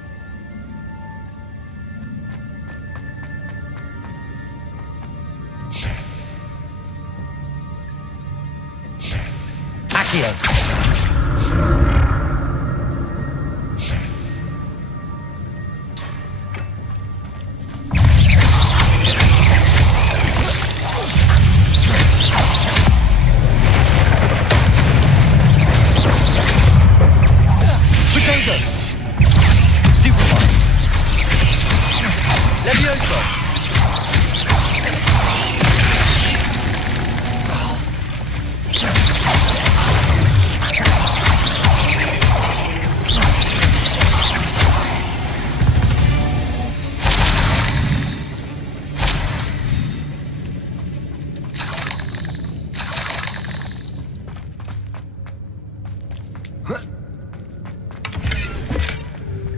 Accio!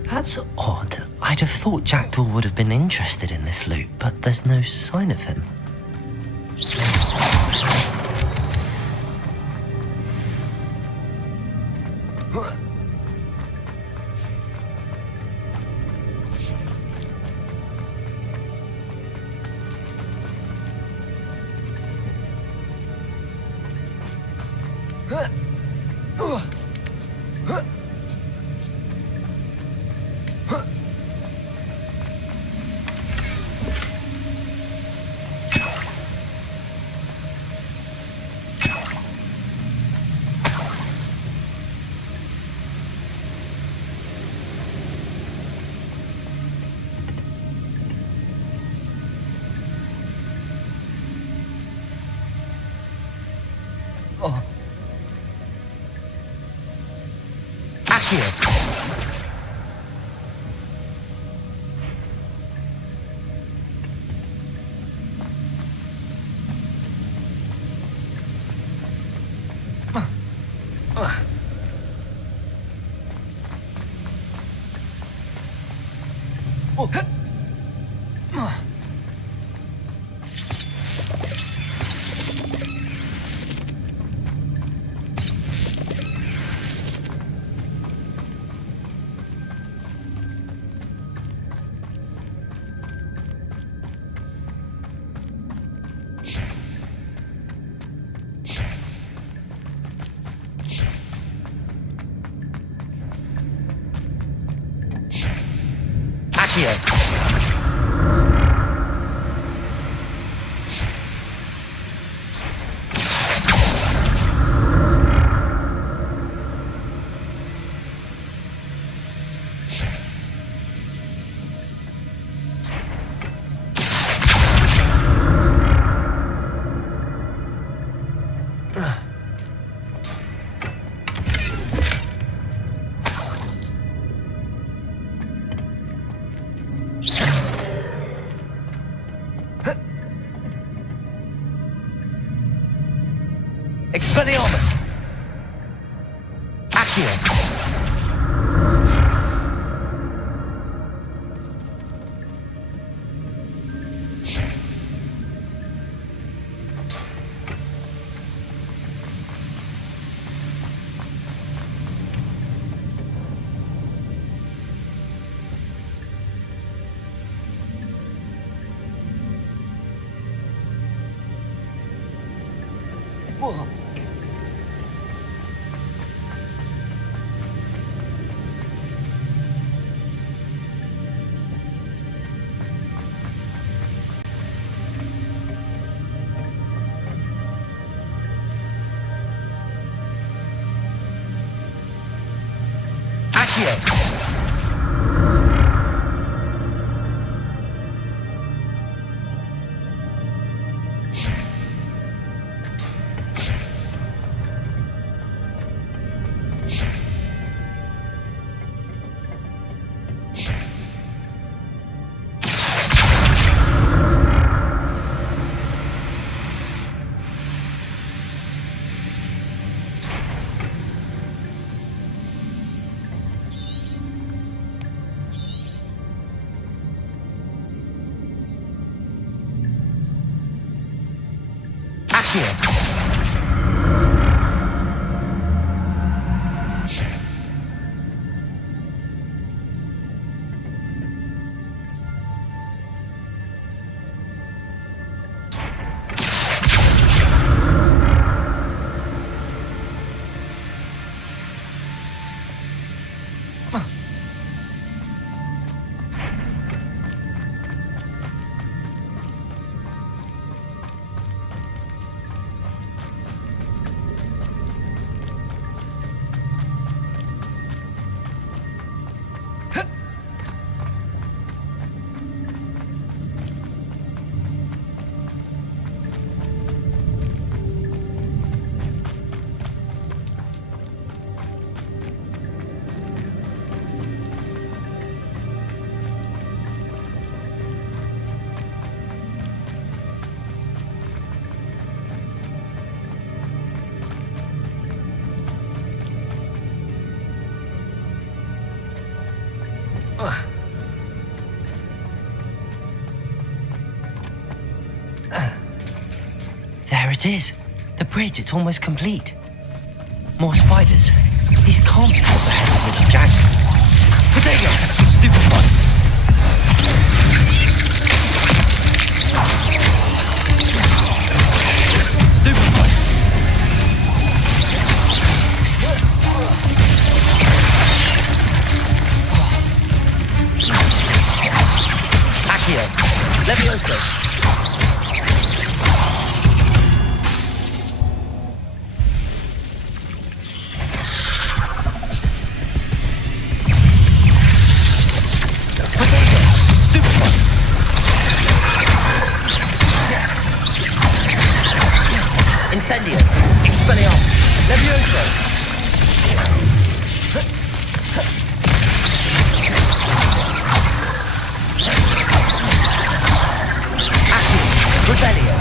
That's odd. I'd have thought Jackdaw would have been interested in this loot, but there's no sign of him. Expelliarmus! Accio! Whoa. Accio! Accio! There it is. The bridge, it's almost complete. More spiders. These can't be what the heck of little jagged. Potato! Stupid one. Stupid one. Accio. Levioso. Incendio, Expelliarmus, Levioso. Accio, Rebellion.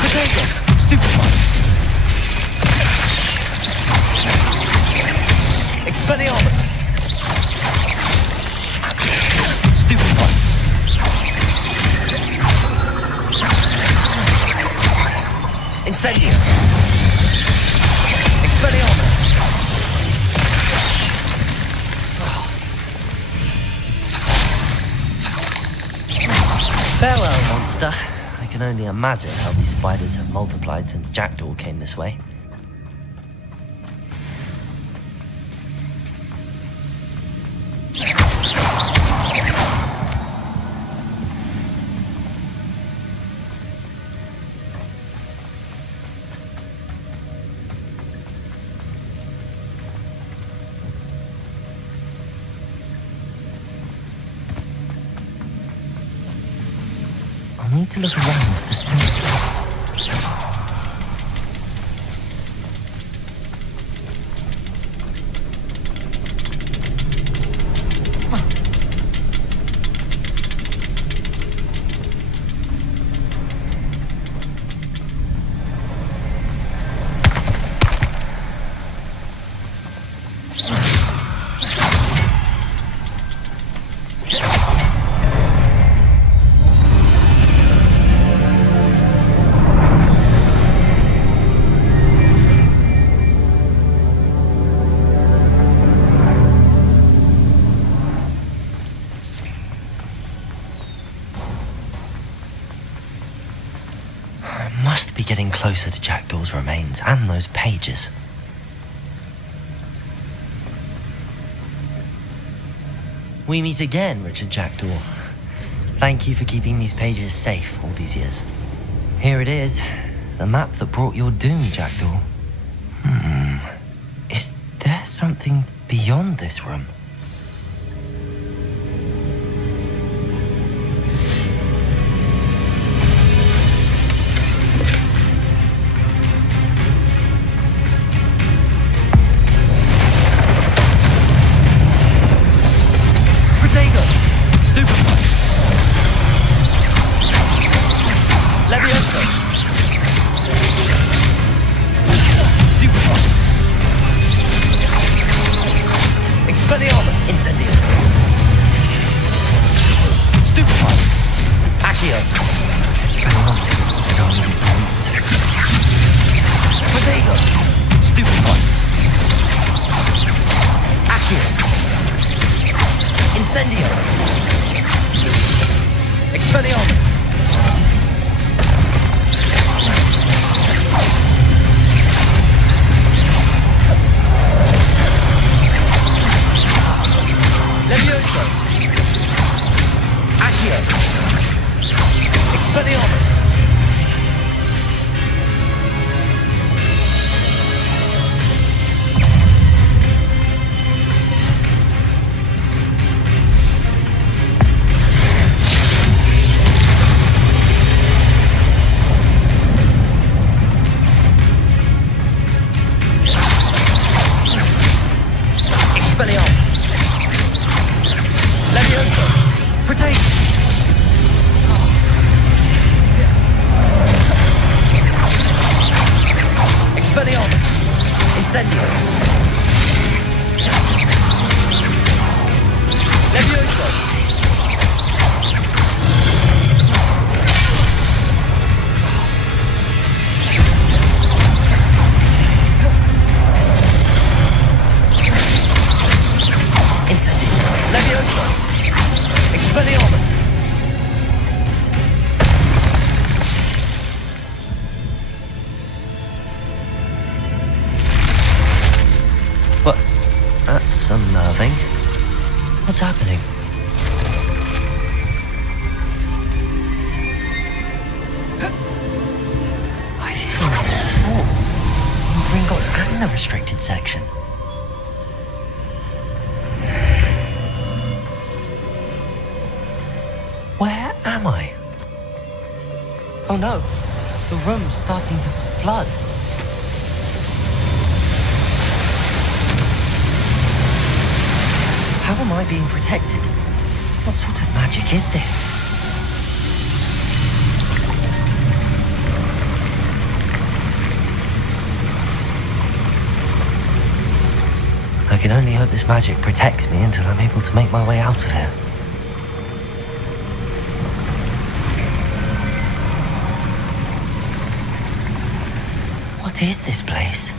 Potato, Stupid one. Expelliarmus. Stupid one. Incendio. Expelliarmus. Farewell, monster. I can only imagine how these spiders have multiplied since Jackdaw came this way. I need to look around for the sensor. must be getting closer to Jackdaw's remains and those pages. We meet again, Richard Jackdaw. Thank you for keeping these pages safe all these years. Here it is, the map that brought your doom, Jackdaw. Is there something beyond this room? That's unnerving. What's happening? I've seen this before. In Gringotts and the restricted section. Where am I? Oh no, the room's starting to flood. How am I being protected? What sort of magic is this? I can only hope this magic protects me until I'm able to make my way out of here. What is this place?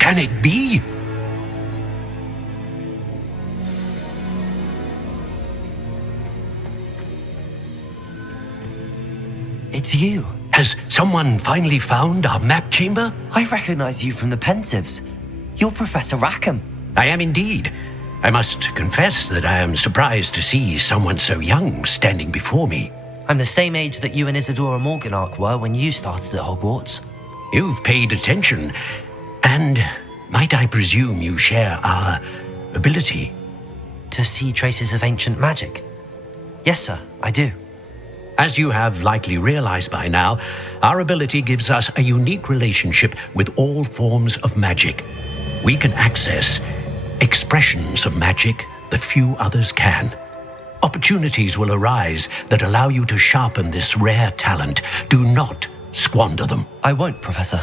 Can it be? It's you. Has someone finally found our map chamber? I recognize you from the Pensives. You're Professor Rackham. I am indeed. I must confess that I am surprised to see someone so young standing before me. I'm the same age that you and Isadora Morganark were when you started at Hogwarts. You've paid attention. And might I presume you share our ability? To see traces of ancient magic? Yes, sir, I do. As you have likely realized by now, our ability gives us a unique relationship with all forms of magic. We can access expressions of magic that few others can. Opportunities will arise that allow you to sharpen this rare talent. Do not squander them. I won't, Professor.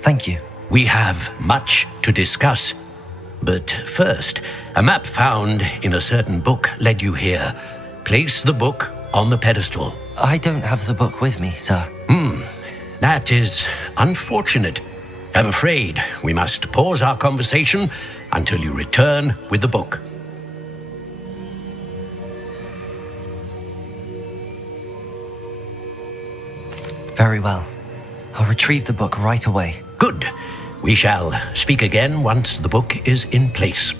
Thank you. We have much to discuss. But first, a map found in a certain book led you here. Place the book on the pedestal. I don't have the book with me, sir. That is unfortunate. I'm afraid we must pause our conversation until you return with the book. Very well. I'll retrieve the book right away. Good. We shall speak again once the book is in place.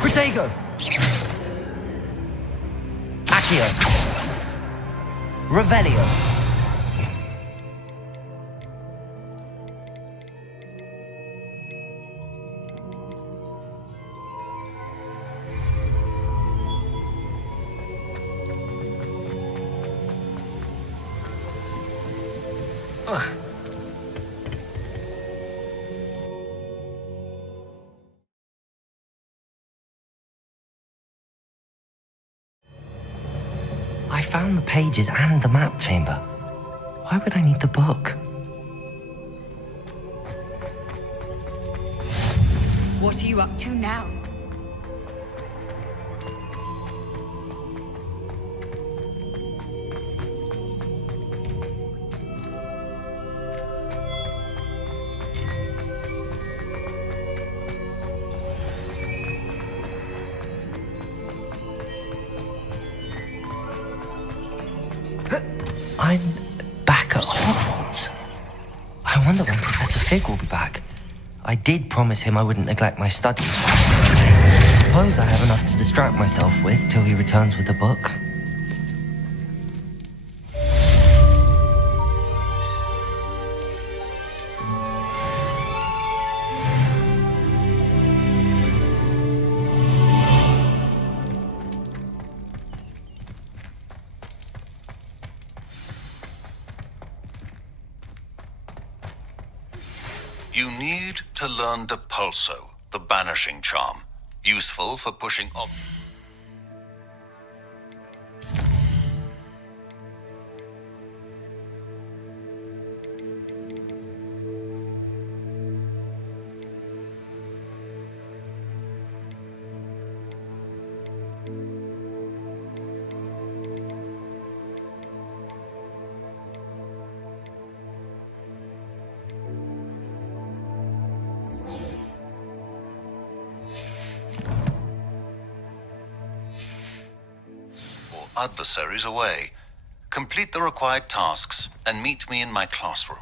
Protego! Accio! Revelio! I found the pages and the map chamber. Why would I need the book? What are you up to now? I'm back at Hogwarts. I wonder when Professor Fig will be back. I did promise him I wouldn't neglect my studies. Suppose I have enough to distract myself with till he returns with the book. You need to learn Depulso, the banishing charm. Useful for pushing up. Adversaries away. Complete the required tasks and meet me in my classroom.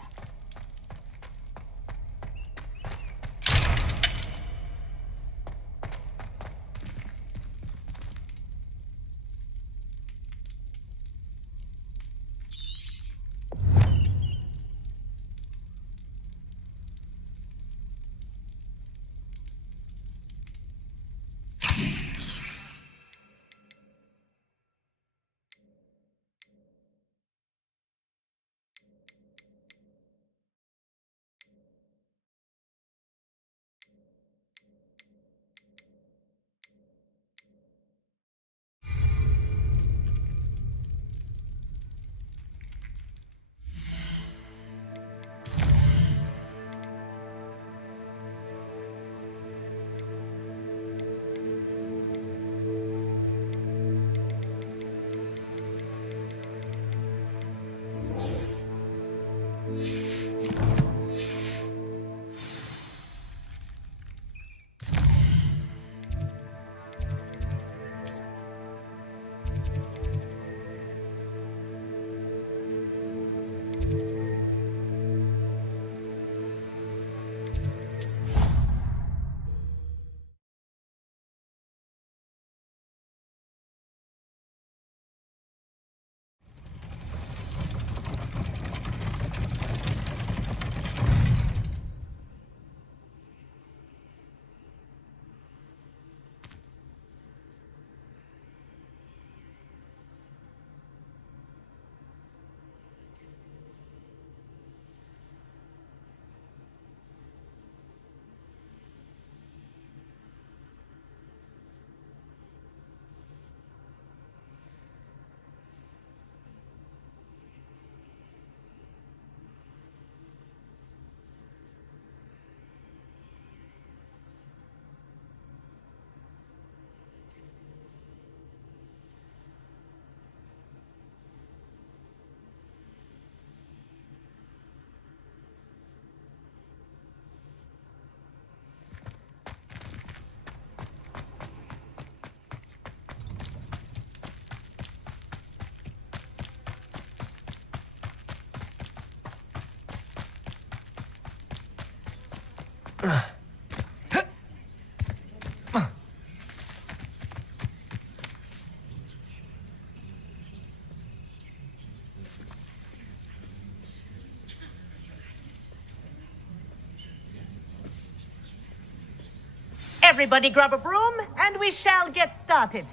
Everybody grab a broom, and we shall get started.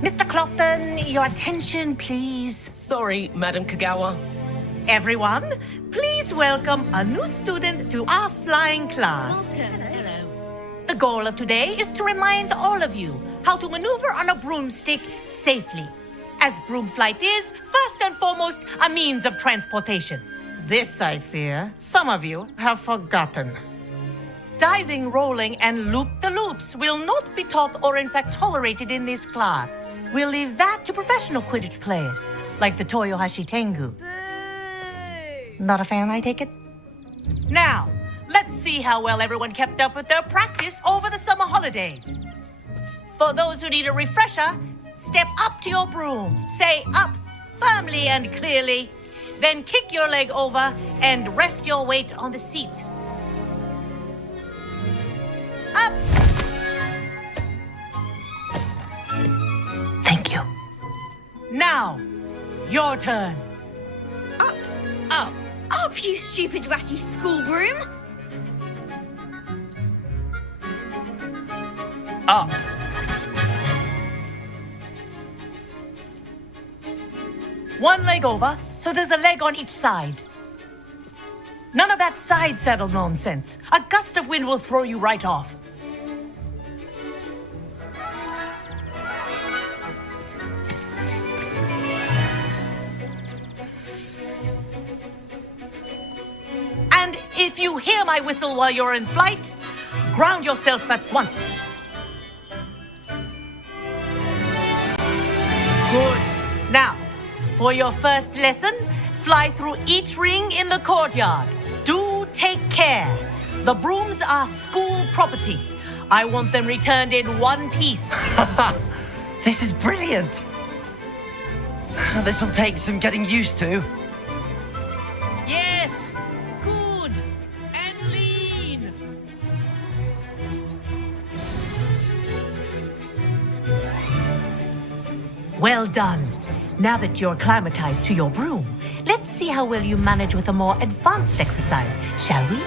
Mr. Clopton, your attention, please. Sorry, Madam Kagawa. Everyone, please welcome a new student to our flying class. Hello. The goal of today is to remind all of you how to maneuver on a broomstick safely, as broom flight is, first and foremost, a means of transportation. This, I fear, some of you have forgotten. Diving, rolling, and loop-the-loops will not be taught or in fact tolerated in this class. We'll leave that to professional Quidditch players, like the Toyohashi Tengu. Not a fan, I take it? Now, let's see how well everyone kept up with their practice over the summer holidays. For those who need a refresher, step up to your broom, say up firmly and clearly, then kick your leg over and rest your weight on the seat. Up! Thank you. Now, your turn. Up, up, up, you stupid ratty school broom! Up. One leg over, so there's a leg on each side. None of that side saddle nonsense. A gust of wind will throw you right off. And if you hear my whistle while you're in flight, ground yourself at once. Good. Now, for your first lesson, fly through each ring in the courtyard. Do take care. The brooms are school property. I want them returned in one piece. This is brilliant. This'll take some getting used to. Yes. Good. And lean. Well done. Now that you're acclimatized to your broom, let's see how well you manage with a more advanced exercise, shall we?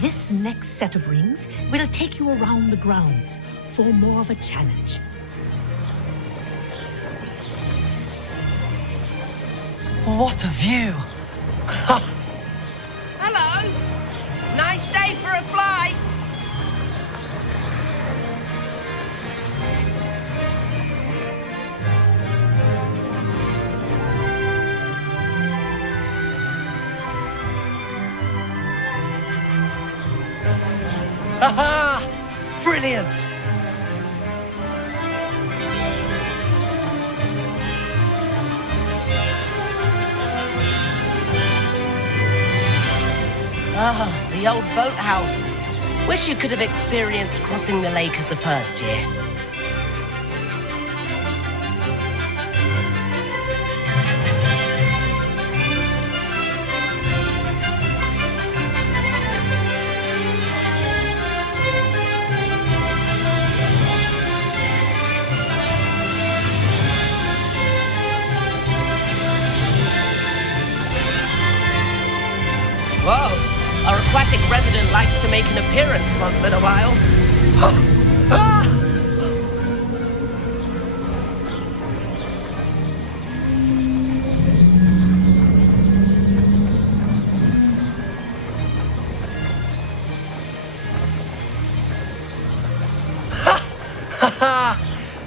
This next set of rings will take you around the grounds for more of a challenge. What a view! Hello! Nice day for a flight! Haha! Brilliant! Ah, the old boathouse. Wish you could have experienced crossing the lake as a first year. Whoa! Our aquatic resident likes to make an appearance once in a while.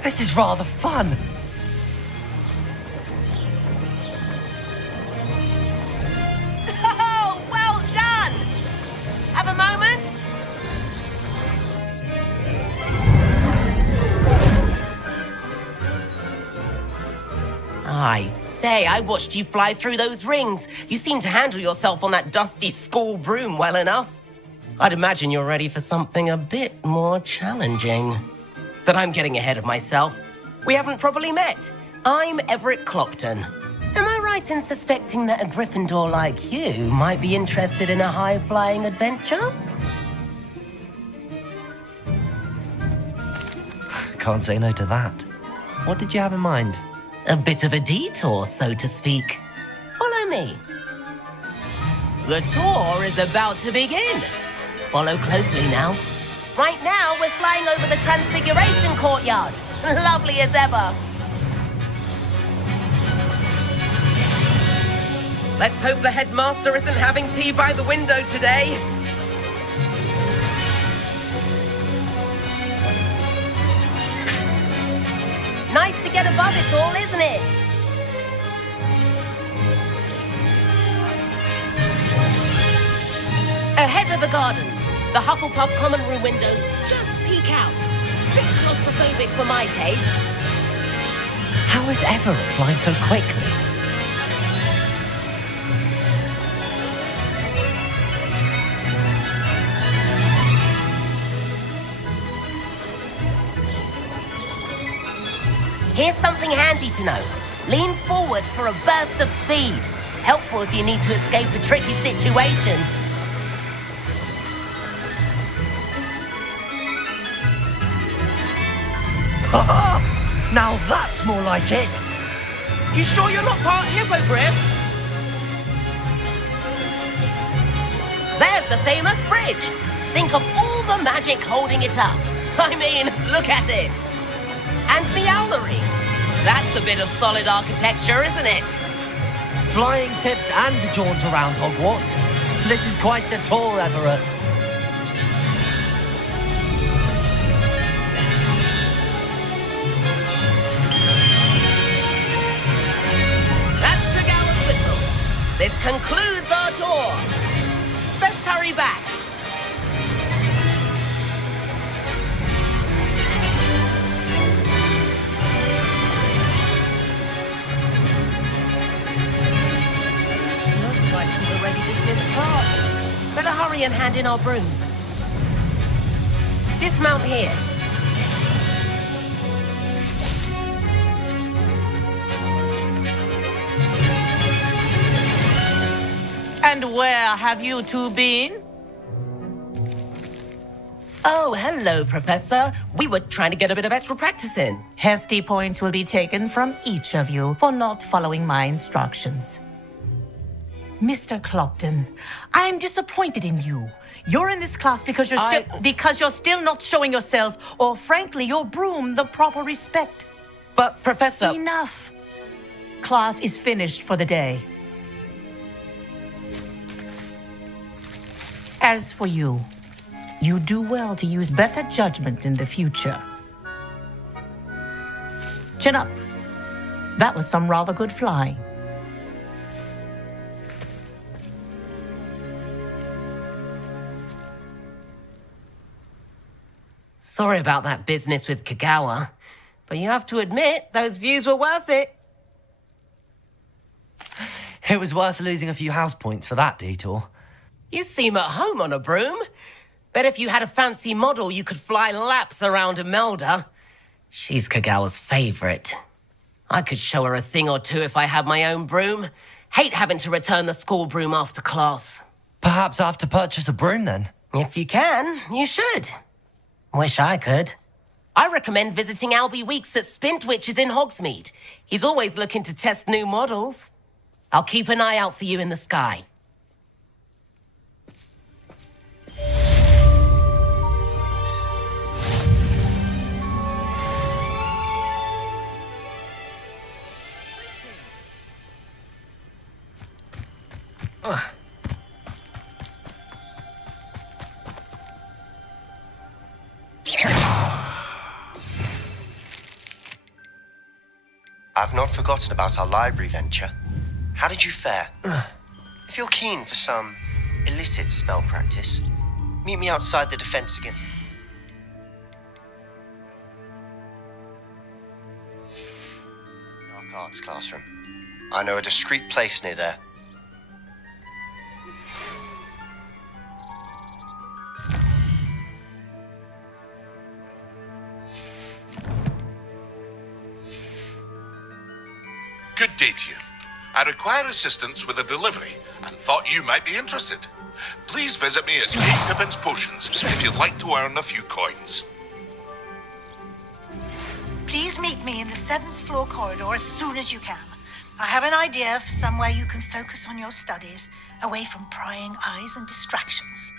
This is rather fun. Oh, well done! Have a moment? I say, I watched you fly through those rings. You seem to handle yourself on that dusty school broom well enough. I'd imagine you're ready for something a bit more challenging. But I'm getting ahead of myself. We haven't properly met. I'm Everett Clopton. Am I right in suspecting that a Gryffindor like you might be interested in a high-flying adventure? Can't say no to that. What did you have in mind? A bit of a detour, so to speak. Follow me. The tour is about to begin. Follow closely now. Right now, we're flying over the Transfiguration Courtyard. Lovely as ever. Let's hope the headmaster isn't having tea by the window today. Nice to get above it all, isn't it? Ahead of the gardens, the Hufflepuff common room windows just peek out. Bit claustrophobic for my taste. How is Everett flying so quickly? Here's something handy to know. Lean forward for a burst of speed. Helpful if you need to escape a tricky situation. Now that's more like it. You sure you're not part hippogriff? There's the famous bridge. Think of all the magic holding it up. I mean, Look at it! And the owlery! That's a bit of solid architecture, isn't it? Flying tips and a jaunt around Hogwarts. This is quite the tour, Everett. That's Kagawa's whistle. This concludes our tour. Let's hurry back. Looks like we're ready to dismiss class. Better hurry and hand in our brooms. Dismount here. And where have you two been? Oh, hello, Professor. We were trying to get a bit of extra practice in. Hefty points will be taken from each of you for not following my instructions. Mr. Clopton, I'm disappointed in you. You're in this class because you're still not showing yourself, or frankly, your broom, the proper respect. But, Professor... Enough. Class is finished for the day. As for you, you do well to use better judgment in the future. Chin up. That was some rather good flying. Sorry about that business with Kagawa, but you have to admit, those views were worth it. It was worth losing a few house points for that detour. You seem at home on a broom. Bet if you had a fancy model, you could fly laps around Imelda. She's Kagawa's favorite. I could show her a thing or two if I had my own broom. Hate having to return the school broom after class. Perhaps I have to purchase a broom then? If you can, you should. Wish I could. I recommend visiting Albie Weeks at Spint, which is in Hogsmeade. He's always looking to test new models. I'll keep an eye out for you in the sky. I've not forgotten about our library venture. How did you fare? If you're keen for some illicit spell practice, meet me outside the defense against... Dark Arts classroom. I know a discreet place near there. Good day to you. I require assistance with a delivery and thought you might be interested. Please visit me at 8 Pippin's Potions if you'd like to earn a few coins. Please meet me in the 7th floor corridor as soon as you can. I have an idea for somewhere you can focus on your studies, away from prying eyes and distractions.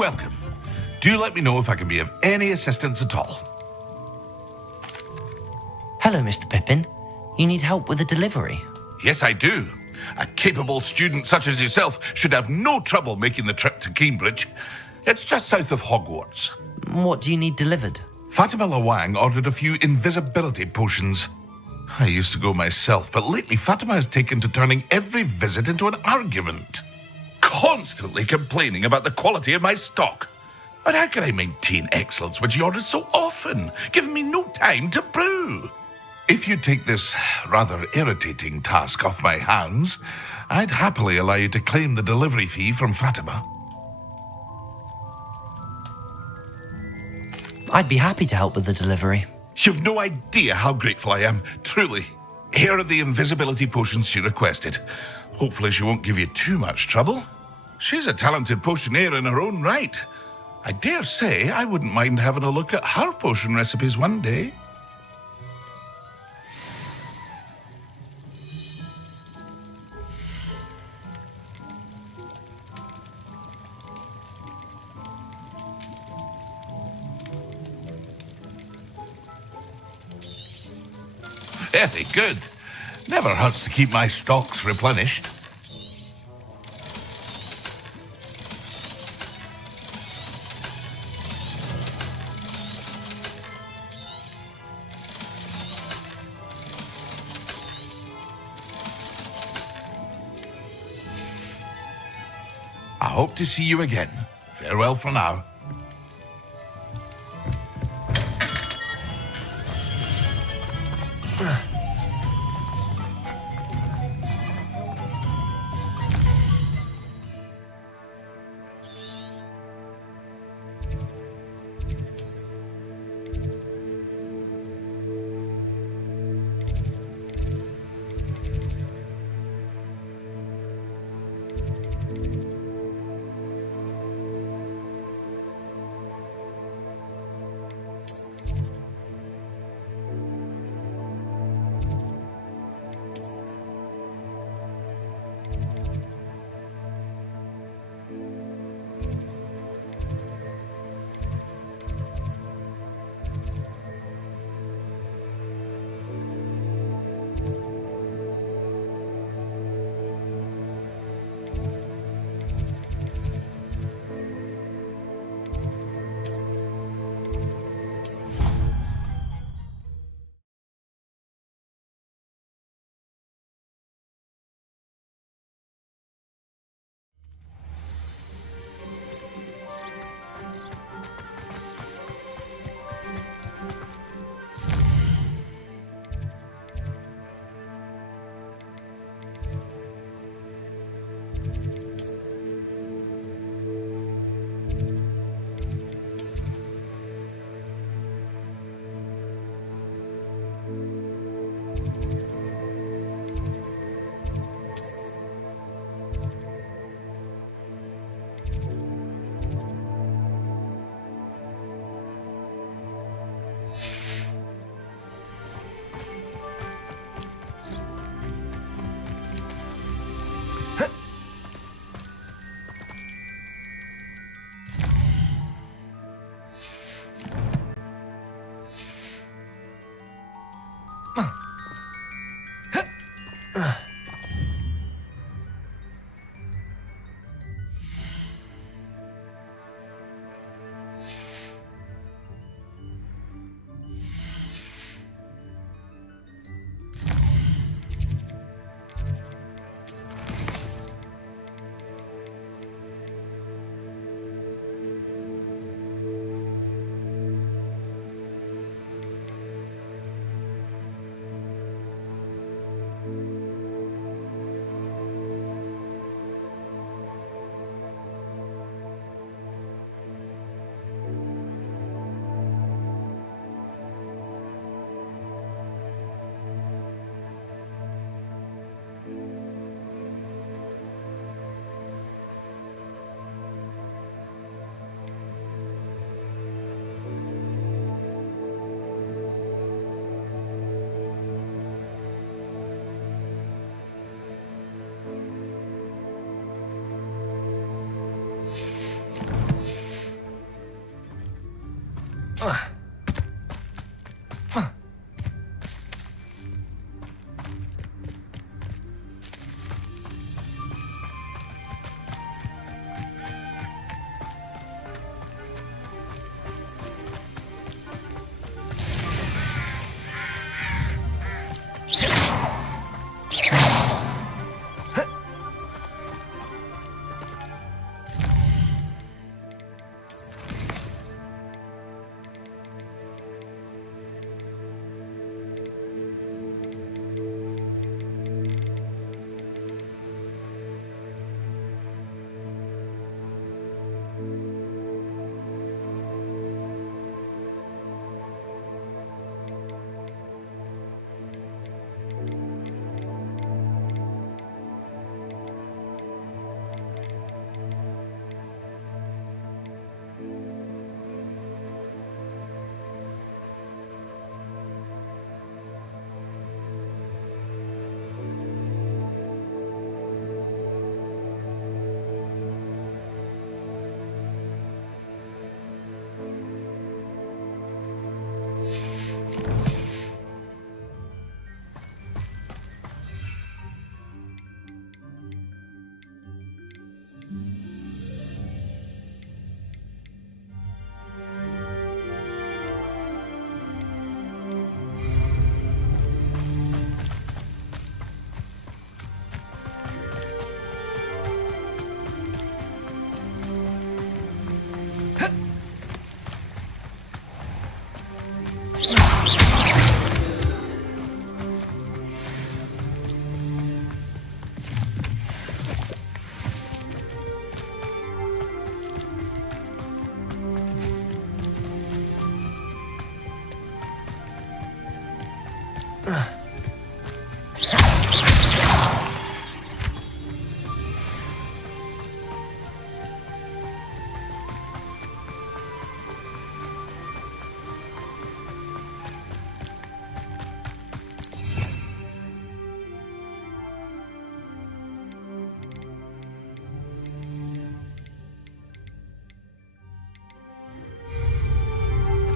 welcome. Do let me know if I can be of any assistance at all. Hello, Mr. Pippin. You need help with a delivery? Yes, I do. A capable student such as yourself should have no trouble making the trip to Cambridge. It's just south of Hogwarts. What do you need delivered? Fatima Lawang ordered a few invisibility potions. I used to go myself, but lately Fatima has taken to turning every visit into an argument. Constantly complaining about the quality of my stock. But how can I maintain excellence when she orders so often, giving me no time to brew? If you take this rather irritating task off my hands, I'd happily allow you to claim the delivery fee from Fatima. I'd be happy to help with the delivery. You've no idea how grateful I am, truly. Here are the invisibility potions she requested. Hopefully she won't give you too much trouble. She's a talented potioneer in her own right. I dare say I wouldn't mind having a look at her potion recipes one day. Very good. Never hurts to keep my stocks replenished. I hope to see you again. Farewell for now.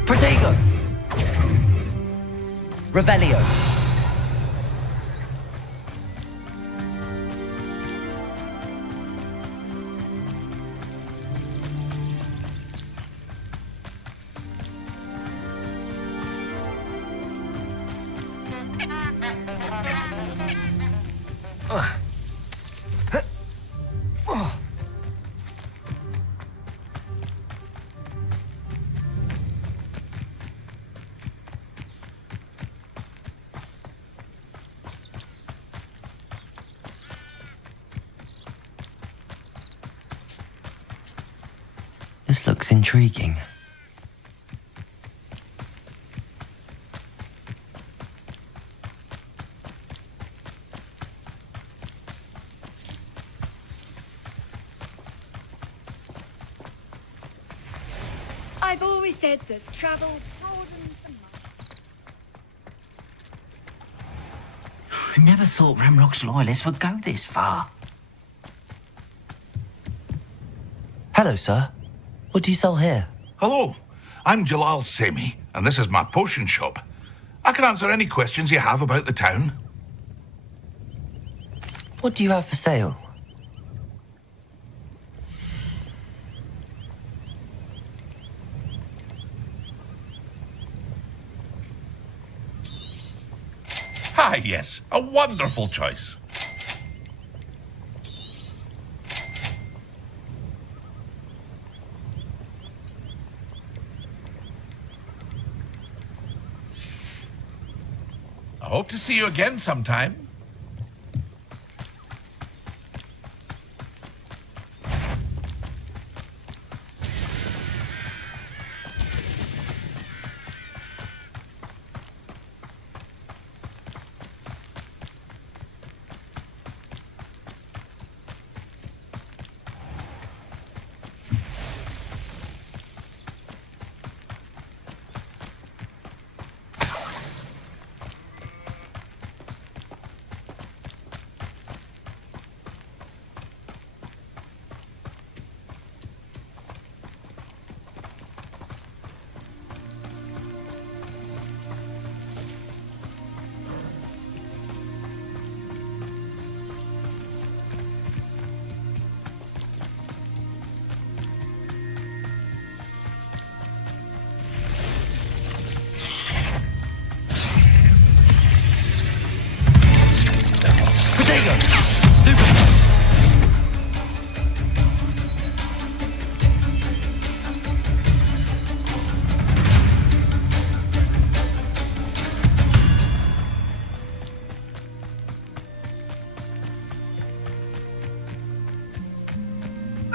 Protego! Revelio. This looks intriguing. I've always said that travel broadens the mind. I never thought Ramrock's loyalists would go this far. Hello, sir. What do you sell here? Hello, I'm Jalal Semi, and this is my potion shop. I can answer any questions you have about the town. What do you have for sale? Ah, yes, a wonderful choice. I hope to see you again sometime.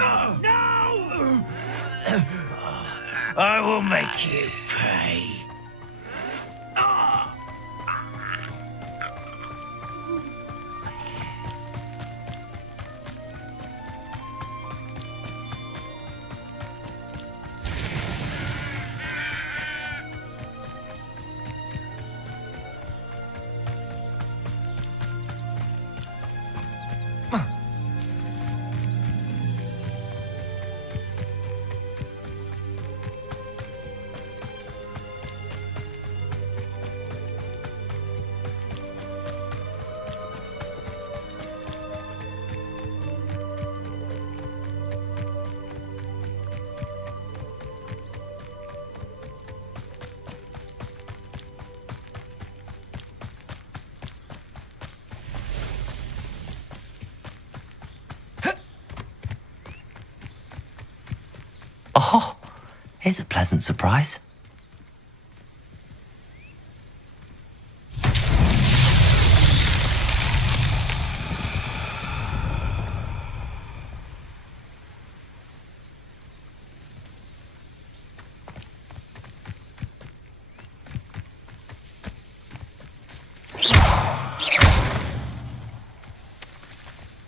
No! I will make you pay. Oh, here's a pleasant surprise.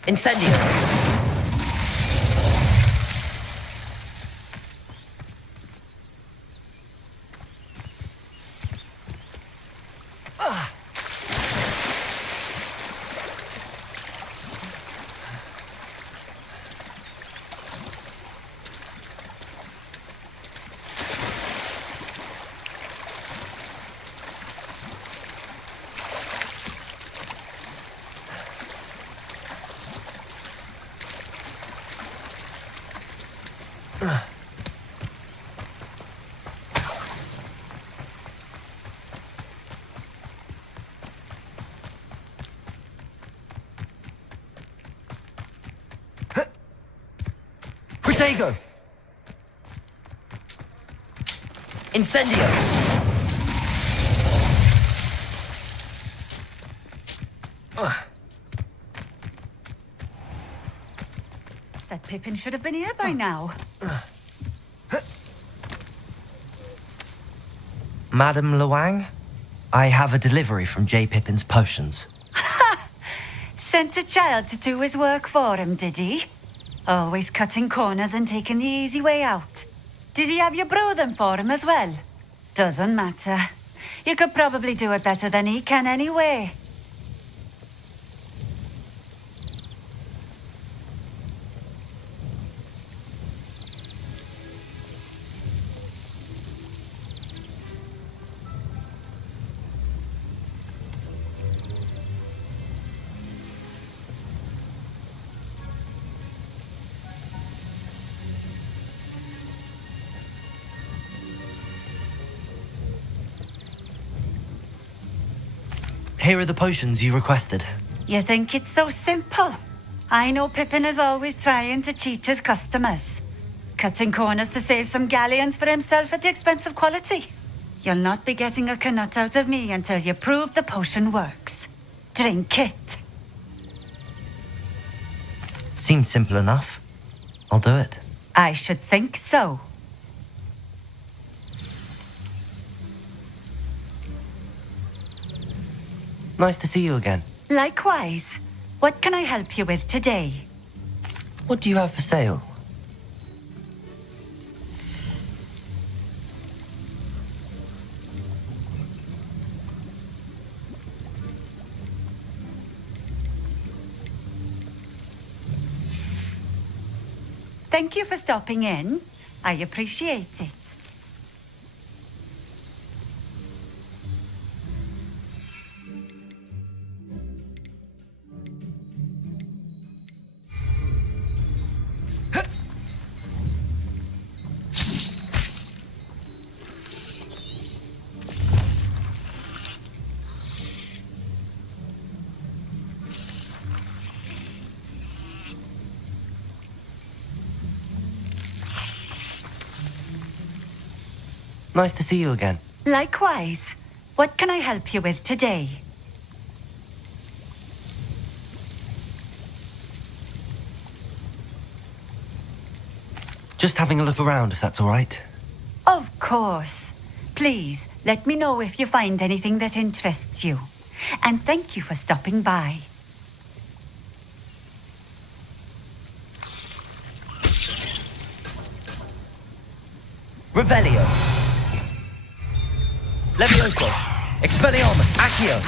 Incendio! Protego! Incendio! That Pippin should have been here by now. Madam Luang, I have a delivery from J. Pippin's potions. Sent a child to do his work for him, did he? Always cutting corners and taking the easy way out. Did he have you brew them for him as well? Doesn't matter. You could probably do it better than he can anyway. Here are the potions you requested. You think it's so simple? I know Pippin is always trying to cheat his customers. Cutting corners to save some galleons for himself at the expense of quality. You'll not be getting a canut out of me until you prove the potion works. Drink it. Seems simple enough. I'll do it. I should think so. Nice to see you again. Likewise. What can I help you with today? What do you have for sale? Thank you for stopping in. I appreciate it. Nice to see you again. Likewise. What can I help you with today? Just having a look around, if that's all right. Of course. Please, let me know if you find anything that interests you. And thank you for stopping by. Revelio. Levioso. Expelliarmus. Accio.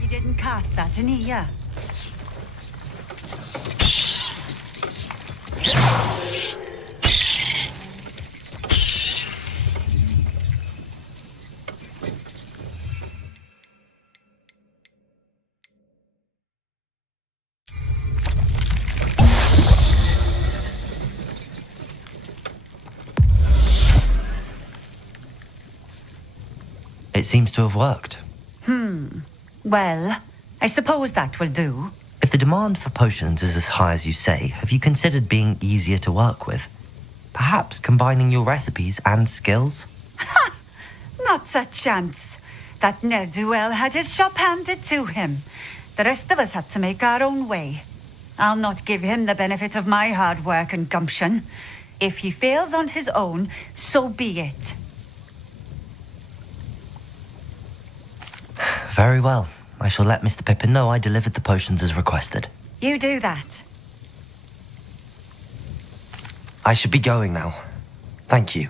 You didn't cast that in here. It seems to have worked. Well, I suppose that will do. If the demand for potions is as high as you say, have you considered being easier to work with? Perhaps combining your recipes and skills? Not a chance. That ne'er-do-well had his shop handed to him. The rest of us had to make our own way. I'll not give him the benefit of my hard work and gumption. If he fails on his own, so be it. Very well. I shall let Mr. Pippin know I delivered the potions as requested. You do that. I should be going now. Thank you.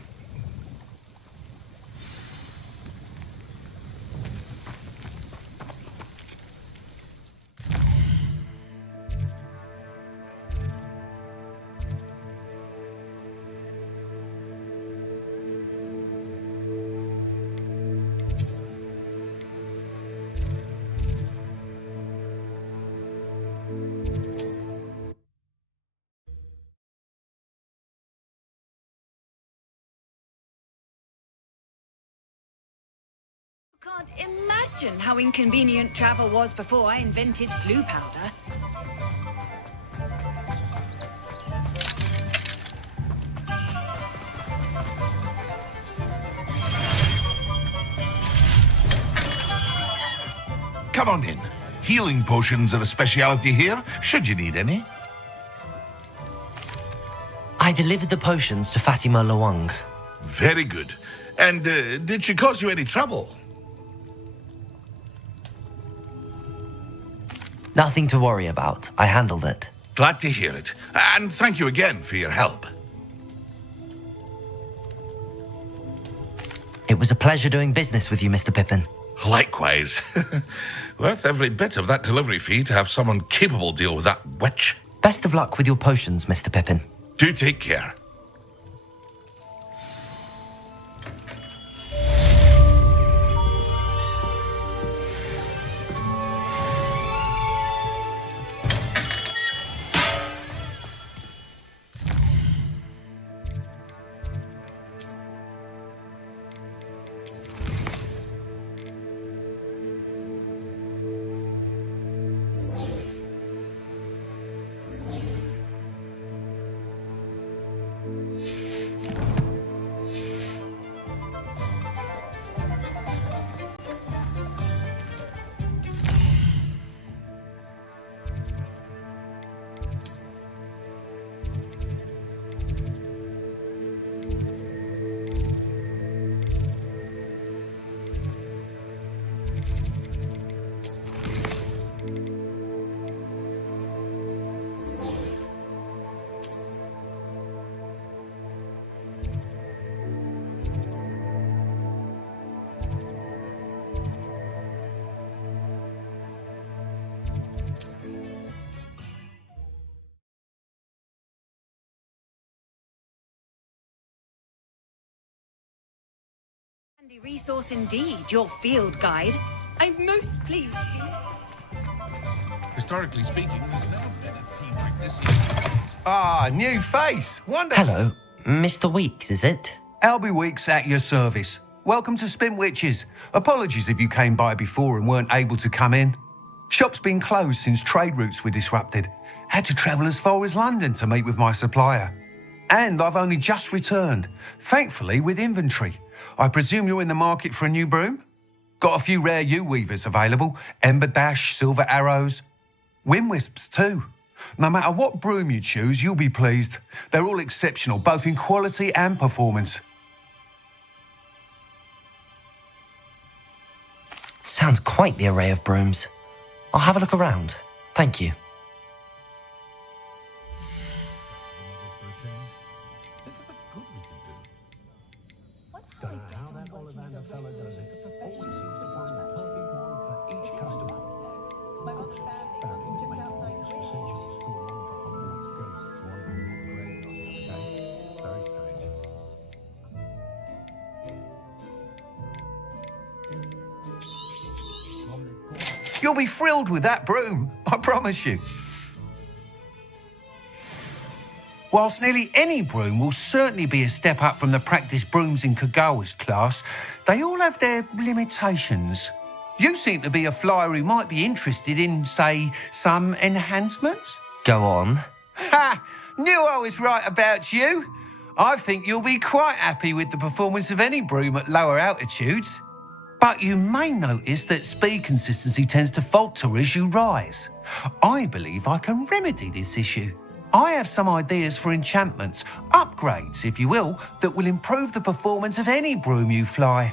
Can't imagine how inconvenient travel was before I invented flu powder. Come on in. Healing potions are a speciality here, should you need any. I delivered the potions to Fatima Lawang. Very good. And did she cause you any trouble? Nothing to worry about. I handled it. Glad to hear it. And thank you again for your help. It was a pleasure doing business with you, Mr. Pippin. Likewise. Worth every bit of that delivery fee to have someone capable deal with that witch. Best of luck with your potions, Mr. Pippin. Do take care. Handy resource indeed, your field guide. I'm most pleased. Historically speaking, there's never been a team like this. Ah, new face. Wonderful. Hello, Mr. Weeks, is it? Albie Weeks at your service. Welcome to Spin Witches. Apologies if you came by before and weren't able to come in. Shop's been closed since trade routes were disrupted. Had to travel as far as London to meet with my supplier. And I've only just returned, thankfully with inventory. I presume you're in the market for a new broom? Got a few rare U-weavers available, Ember Dash, Silver Arrows, Wind Wisps too. No matter what broom you choose, you'll be pleased. They're all exceptional, both in quality and performance. Sounds quite the array of brooms. I'll have a look around. Thank you. You'll be thrilled with that broom, I promise you. Whilst nearly any broom will certainly be a step up from the practice brooms in Kagawa's class, they all have their limitations. You seem to be a flyer who might be interested in, say, some enhancements? Go on. Ha! Knew I was right about you. I think you'll be quite happy with the performance of any broom at lower altitudes. But you may notice that speed consistency tends to falter as you rise. I believe I can remedy this issue. I have some ideas for enchantments, upgrades if you will, that will improve the performance of any broom you fly.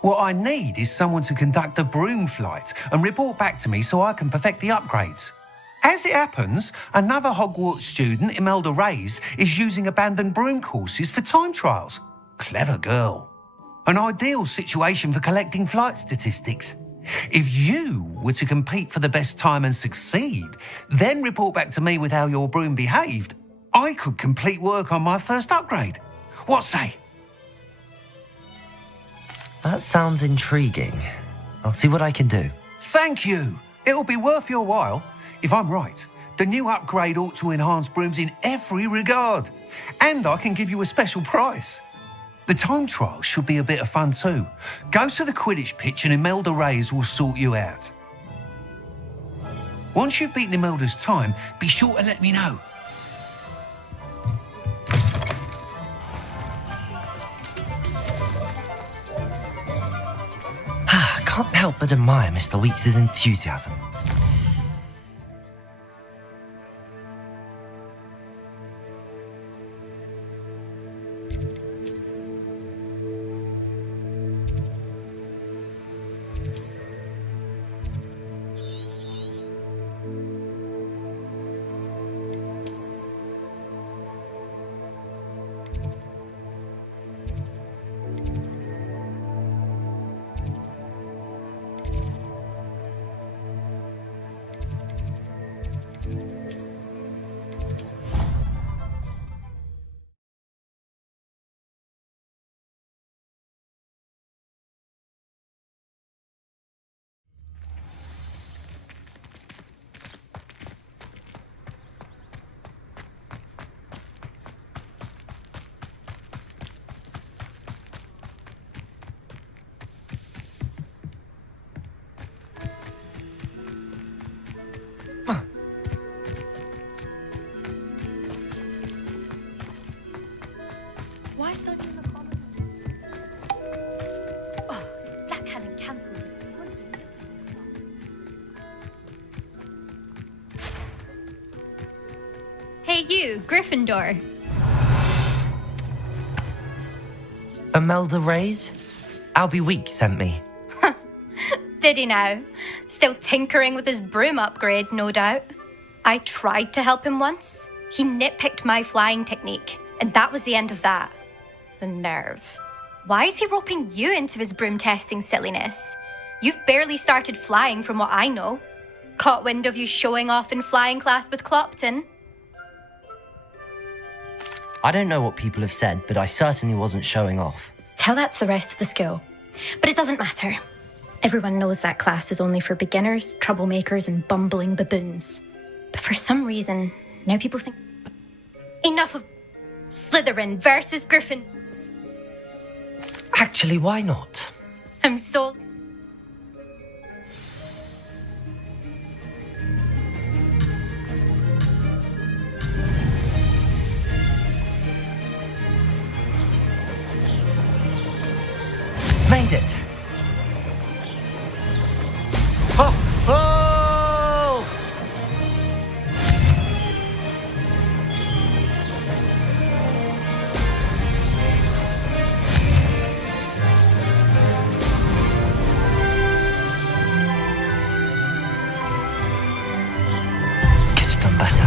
What I need is someone to conduct a broom flight and report back to me so I can perfect the upgrades. As it happens, another Hogwarts student, Imelda Reyes, is using abandoned broom courses for time trials. Clever girl. An ideal situation for collecting flight statistics. If you were to compete for the best time and succeed, then report back to me with how your broom behaved, I could complete work on my first upgrade. What say? That sounds intriguing. I'll see what I can do. Thank you. It'll be worth your while. If I'm right, the new upgrade ought to enhance brooms in every regard. And I can give you a special price. The time trial should be a bit of fun too. Go to the Quidditch pitch and Imelda Reyes will sort you out. Once you've beaten Imelda's time, be sure to let me know. Can't help but admire Mr. Weeks' enthusiasm. Why is that in the comment? Oh, Black hadn't cancelled it. Hey you, Gryffindor. Imelda Reyes? Albie Weeks sent me. Did he now? Still tinkering with his broom upgrade, no doubt. I tried to help him once. He nitpicked my flying technique, and that was the end of that. The nerve. Why is he roping you into his broom testing silliness? You've barely started flying from what I know. Caught wind of you showing off in flying class with Clopton. I don't know what people have said, but I certainly wasn't showing off. Tell that to the rest of the school. But it doesn't matter. Everyone knows that class is only for beginners, troublemakers, and bumbling baboons. But for some reason, now people think... Enough of Slytherin versus Griffin. Actually, why not? I'm so... Made it! Ho! Ho! Could have done better.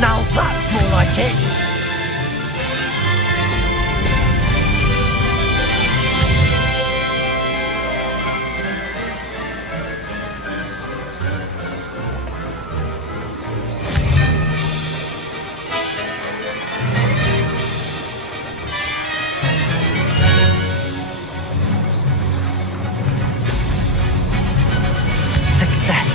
Now that's more like it! Success!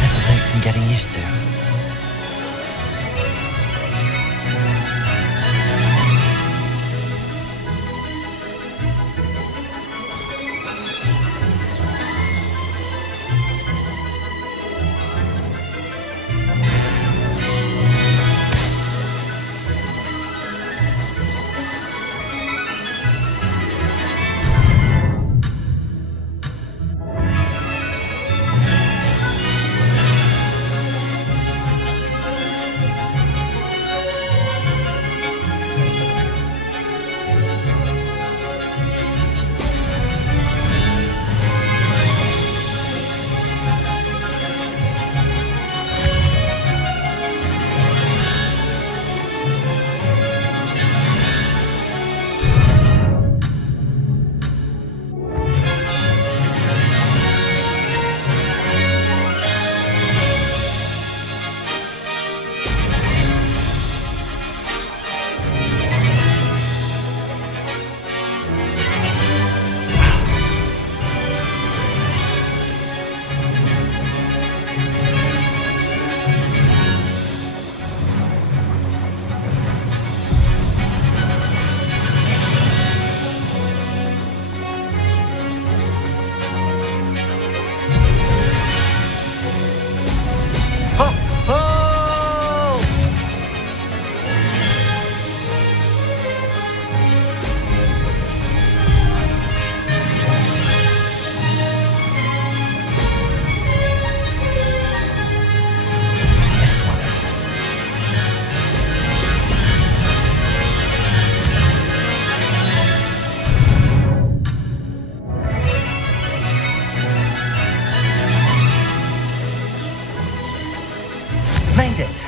This'll take some getting used to. Made it!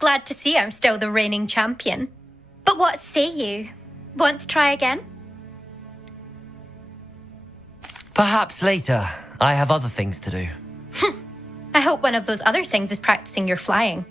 Glad to see I'm still the reigning champion. But what say you? Want to try again? Perhaps later. I have other things to do. I hope one of those other things is practicing your flying.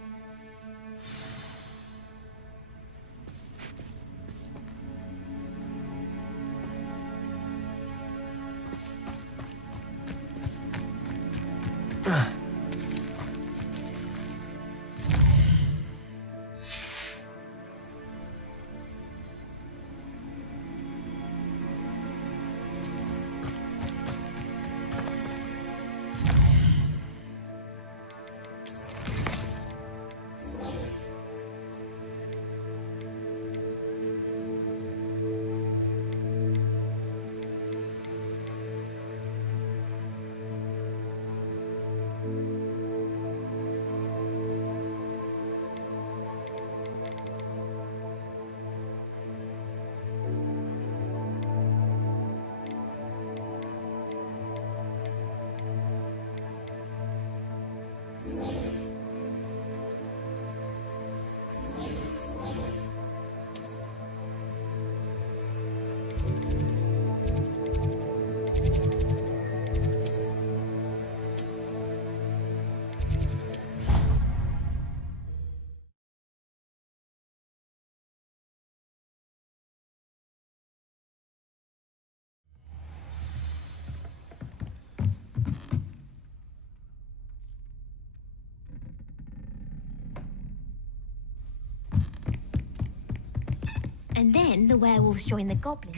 And then the werewolves join the goblins.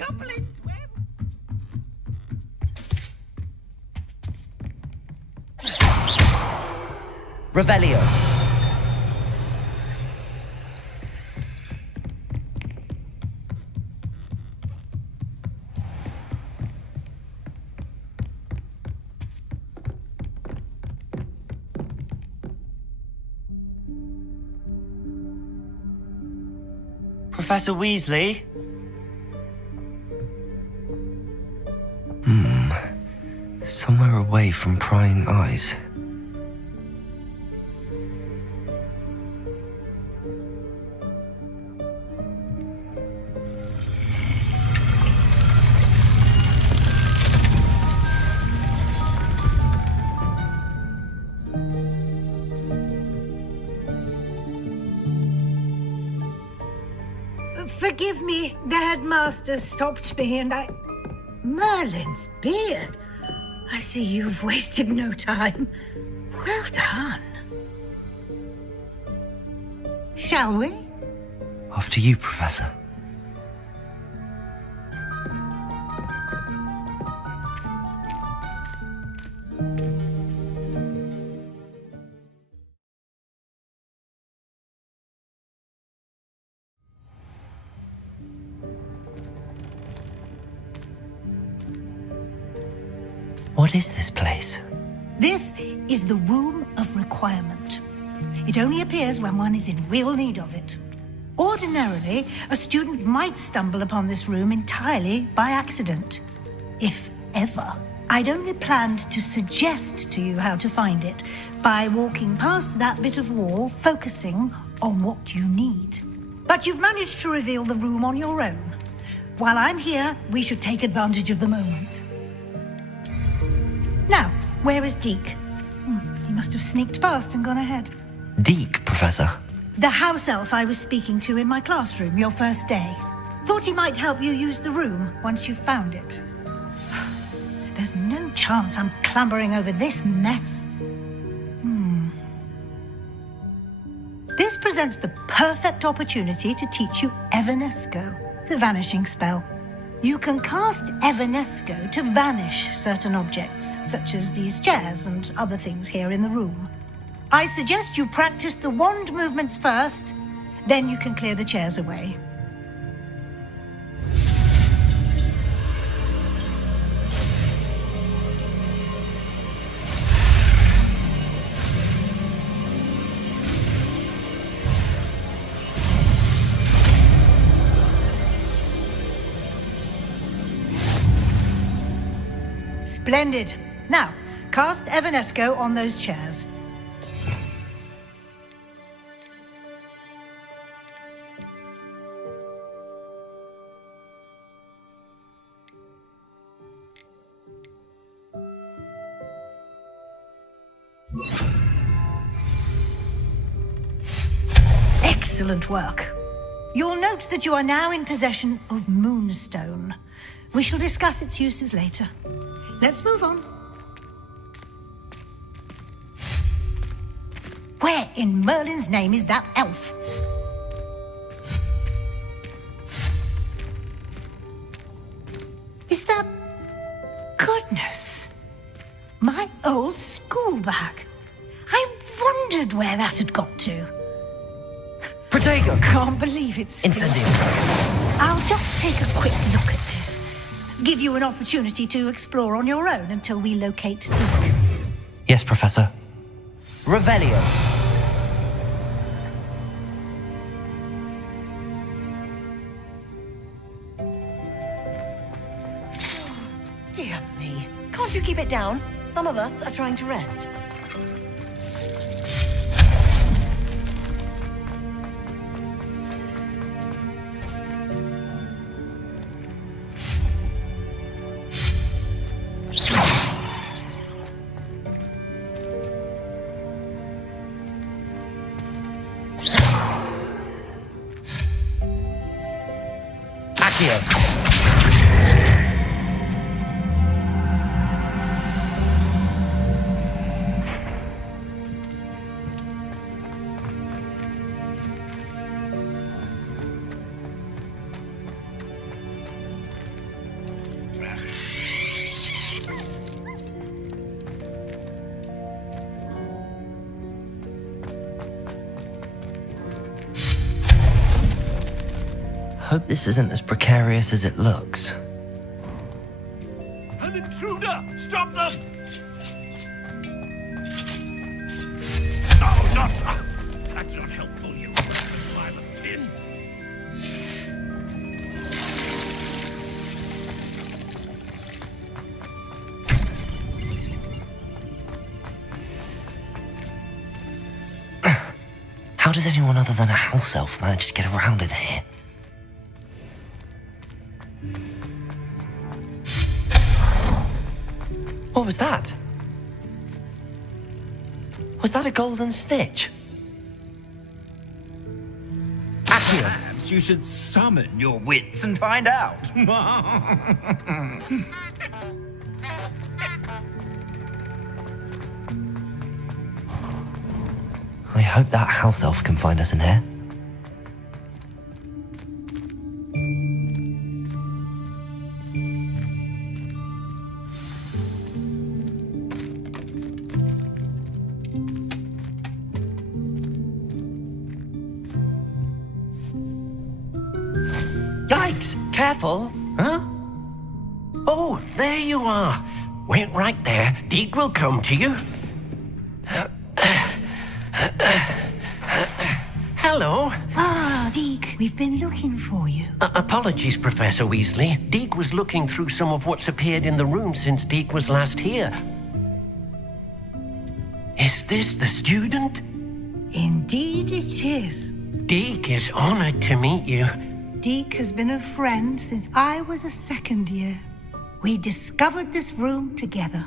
Revelio. Professor Weasley? Somewhere away from prying eyes. Forgive me, the headmaster stopped me and I... Merlin's beard. I see you've wasted no time. Well done. Shall we? After you, Professor. What is this place? This is the Room of Requirement. It only appears when one is in real need of it. Ordinarily, a student might stumble upon this room entirely by accident. If ever. I'd only planned to suggest to you how to find it by walking past that bit of wall, focusing on what you need. But you've managed to reveal the room on your own. While I'm here, we should take advantage of the moment. Now, where is Deke? He must have sneaked past and gone ahead. Deke, Professor. The house elf I was speaking to in my classroom your first day. Thought he might help you use the room once you've found it. There's no chance I'm clambering over this mess. This presents the perfect opportunity to teach you Evanesco, the vanishing spell. You can cast Evanesco to vanish certain objects, such as these chairs and other things here in the room. I suggest you practice the wand movements first, then you can clear the chairs away. Splendid. Now, cast Evanesco on those chairs. Excellent work. You'll note that you are now in possession of Moonstone. We shall discuss its uses later. Let's move on. Where in Merlin's name is that elf? Is that... Goodness. My old school bag. I wondered where that had got to. Protego! Can't believe it's... Incendio. I'll just take a quick look at this. Give you an opportunity to explore on your own until we locate Deke. Yes, Professor. Revelio. Dear me. Can't you keep it down? Some of us are trying to rest. Hope this isn't as precarious as it looks. An intruder! Stop them! No, not... That's not helpful, you pile of tin. How does anyone other than a house elf manage to get around in here? What was that? Was that a golden stitch? Perhaps you should summon your wits and find out. I hope that house elf can find us in here. Yikes! Careful! Huh? Oh, there you are. Wait right there. Deke will come to you. Hello. Ah, Deke, we've been looking for you. Apologies, Professor Weasley. Deke was looking through some of what's appeared in the room since Deke was last here. Is this the student? Indeed it is. Deke is honored to meet you. Deke has been a friend since I was a second year. We discovered this room together.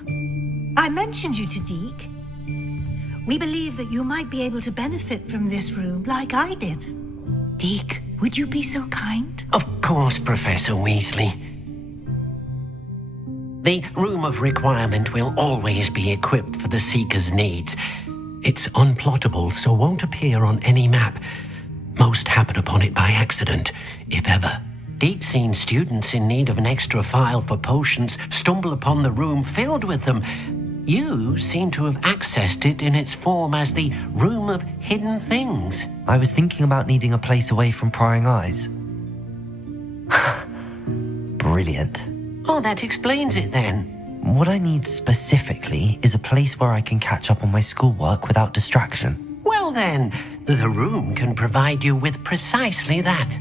I mentioned you to Deke. We believe that you might be able to benefit from this room like I did. Deke, would you be so kind? Of course, Professor Weasley. The Room of Requirement will always be equipped for the Seeker's needs. It's unplottable, so won't appear on any map. Most happen upon it by accident, if ever. Deke's seen students in need of an extra file for potions stumble upon the room filled with them. You seem to have accessed it in its form as the Room of Hidden Things. I was thinking about needing a place away from prying eyes. Brilliant. Oh, that explains it then. What I need specifically is a place where I can catch up on my schoolwork without distraction. Well then, the room can provide you with precisely that.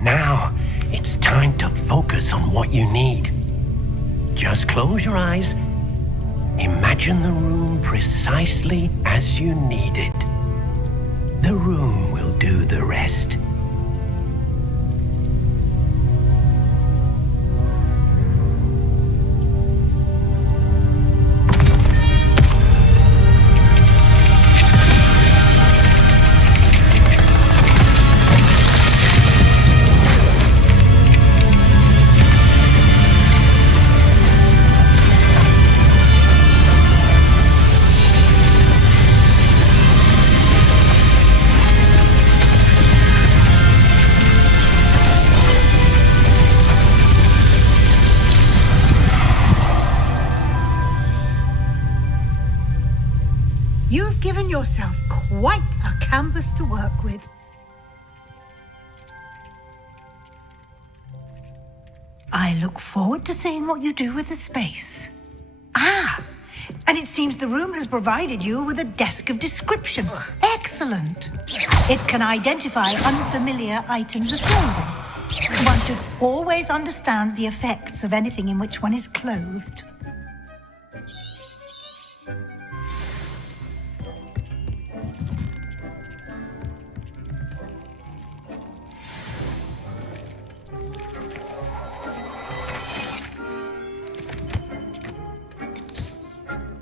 Now, it's time to focus on what you need. Just close your eyes. Imagine the room precisely as you need it. The room will do the rest. a canvas to work with. I look forward to seeing what you do with the space. Ah, and it seems the room has provided you with a desk of description. Excellent. It can identify unfamiliar items of clothing. One should always understand the effects of anything in which one is clothed.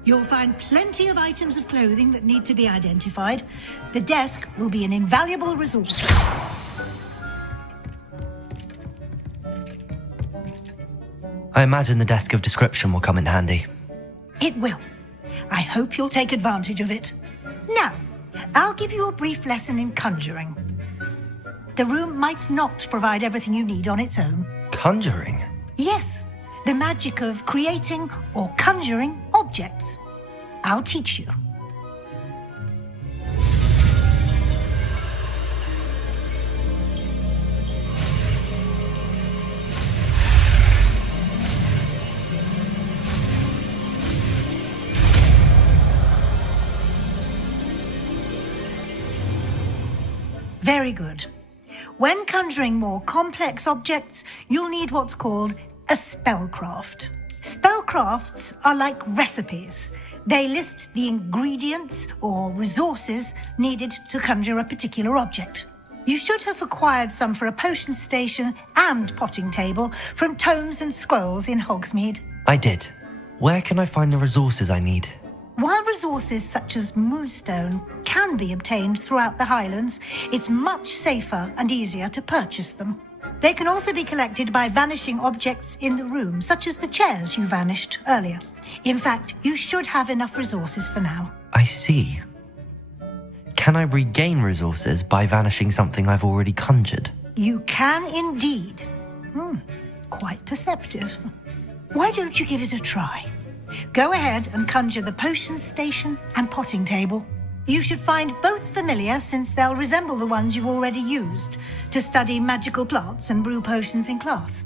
You'll find plenty of items of clothing that need to be identified. The desk will be an invaluable resource. I imagine the desk of description will come in handy. It will. I hope you'll take advantage of it. Now, I'll give you a brief lesson in conjuring. The room might not provide everything you need on its own. Conjuring? Yes, the magic of creating or conjuring objects. I'll teach you. Very good. When conjuring more complex objects, you'll need what's called a spellcraft. Spellcrafts are like recipes. They list the ingredients or resources needed to conjure a particular object. You should have acquired some for a potion station and potting table from tomes and scrolls in Hogsmeade. I did. Where can I find the resources I need? While resources such as moonstone can be obtained throughout the Highlands, it's much safer and easier to purchase them. They can also be collected by vanishing objects in the room, such as the chairs you vanished earlier. In fact, you should have enough resources for now. I see. Can I regain resources by vanishing something I've already conjured? You can indeed. Quite perceptive. Why don't you give it a try? Go ahead and conjure the potion station and potting table. You should find both familiar, since they'll resemble the ones you've already used to study magical plants and brew potions in class.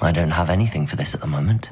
I don't have anything for this at the moment.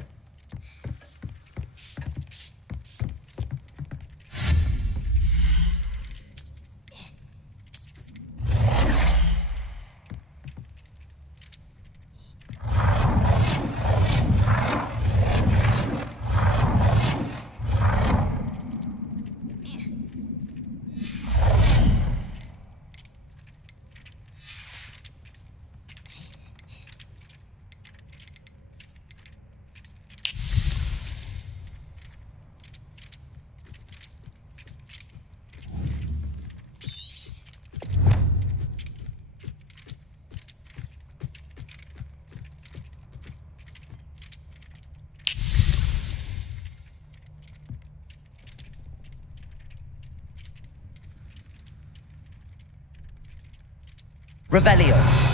Revelio.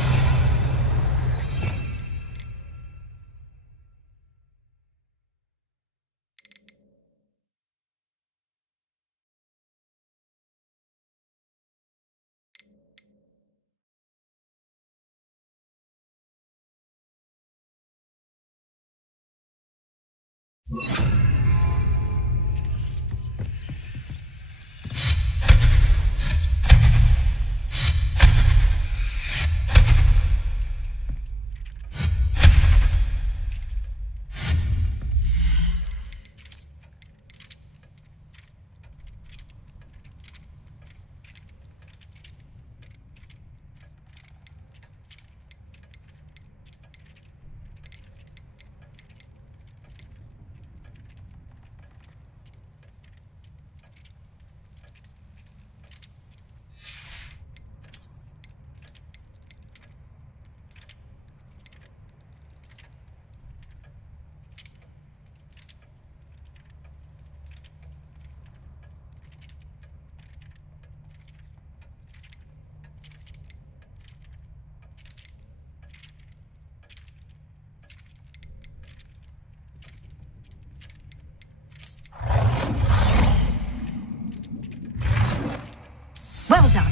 Well done.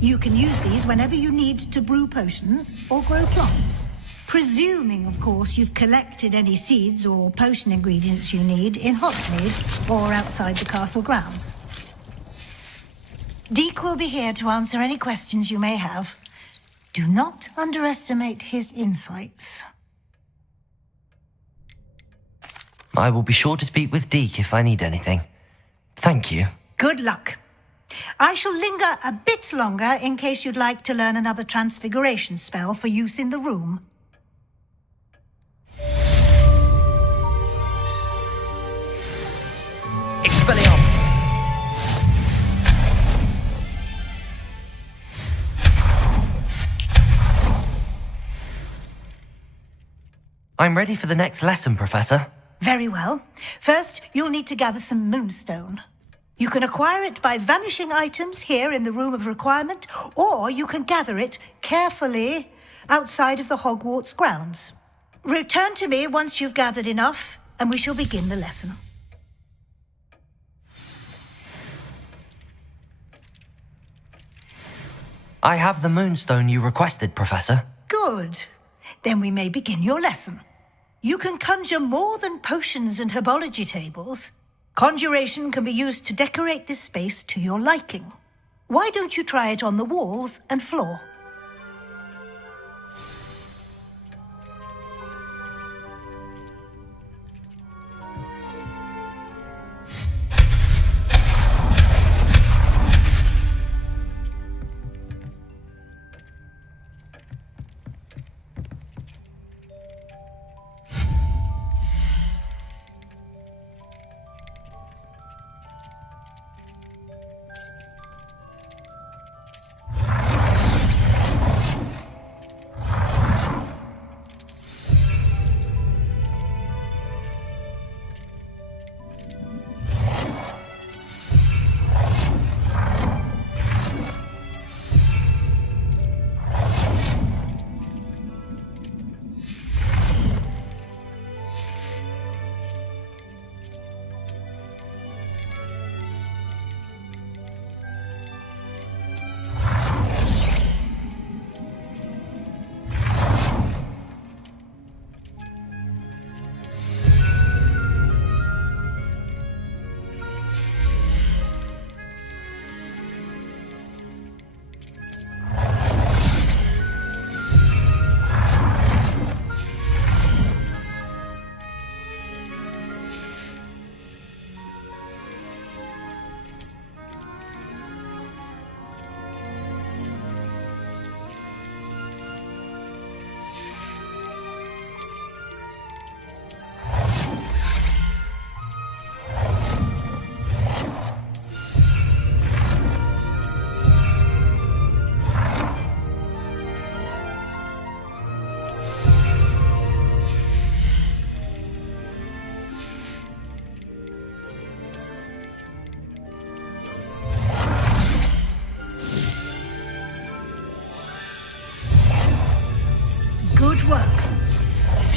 You can use these whenever you need to brew potions or grow plants. Presuming, of course, you've collected any seeds or potion ingredients you need in Hogsmeade or outside the castle grounds. Deke will be here to answer any questions you may have. Do not underestimate his insights. I will be sure to speak with Deke if I need anything. Thank you. Good luck. I shall linger a bit longer in case you'd like to learn another transfiguration spell for use in the room. Expelliarmus! I'm ready for the next lesson, Professor. Very well. First, you'll need to gather some moonstone. You can acquire it by vanishing items here in the Room of Requirement, or you can gather it carefully outside of the Hogwarts grounds. Return to me once you've gathered enough, and we shall begin the lesson. I have the moonstone you requested, Professor. Good. Then we may begin your lesson. You can conjure more than potions and herbology tables. Conjuration can be used to decorate this space to your liking. Why don't you try it on the walls and floor?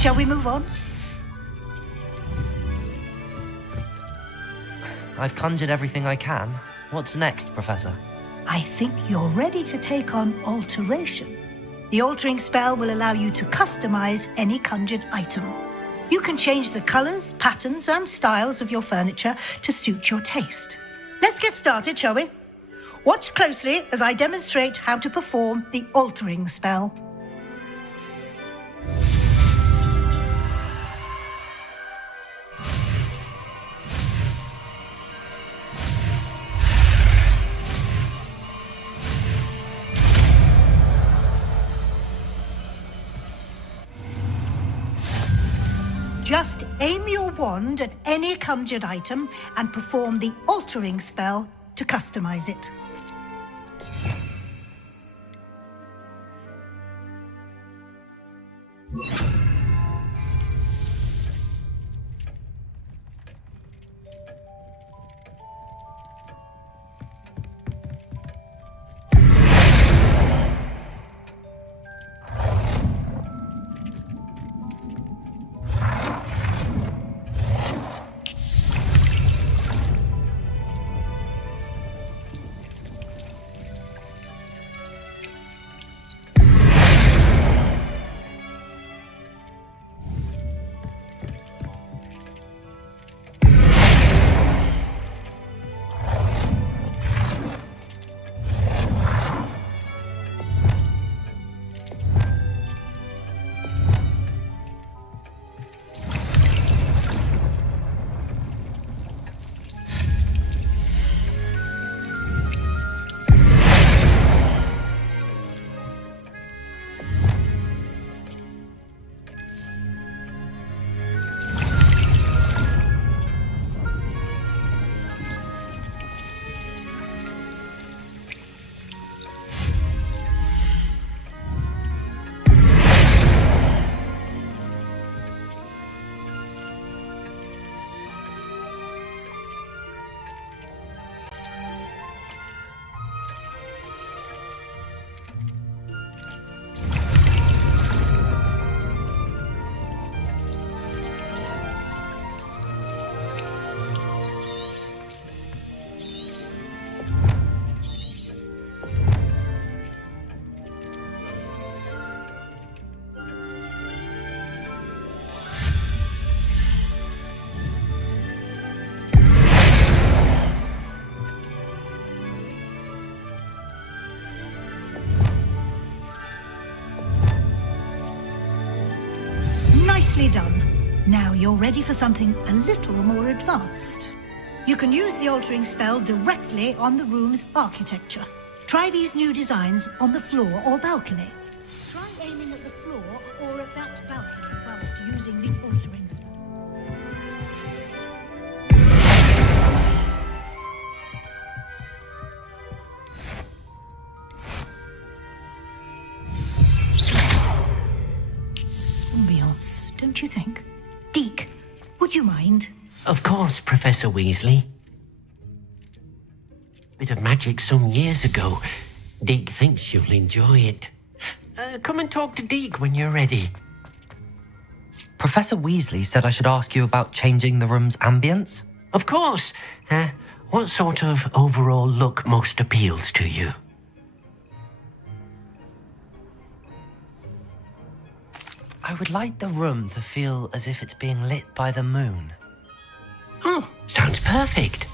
Shall we move on? I've conjured everything I can. What's next, Professor? I think you're ready to take on alteration. The altering spell will allow you to customize any conjured item. You can change the colors, patterns, and styles of your furniture to suit your taste. Let's get started, shall we? Watch closely as I demonstrate how to perform the altering spell. Just aim your wand at any conjured item and perform the altering spell to customize it. Nicely done. Now you're ready for something a little more advanced. You can use the altering spell directly on the room's architecture. Try these new designs on the floor or balcony. Try aiming at the floor or at that balcony whilst using the altering spell. Ambiance, don't you think? Deke, would you mind? Of course, Professor Weasley. Bit of magic some years ago. Deke thinks you'll enjoy it. Come and talk to Deke when you're ready. Professor Weasley said I should ask you about changing the room's ambience? Of course. What sort of overall look most appeals to you? I would like the room to feel as if it's being lit by the moon. Oh, sounds perfect.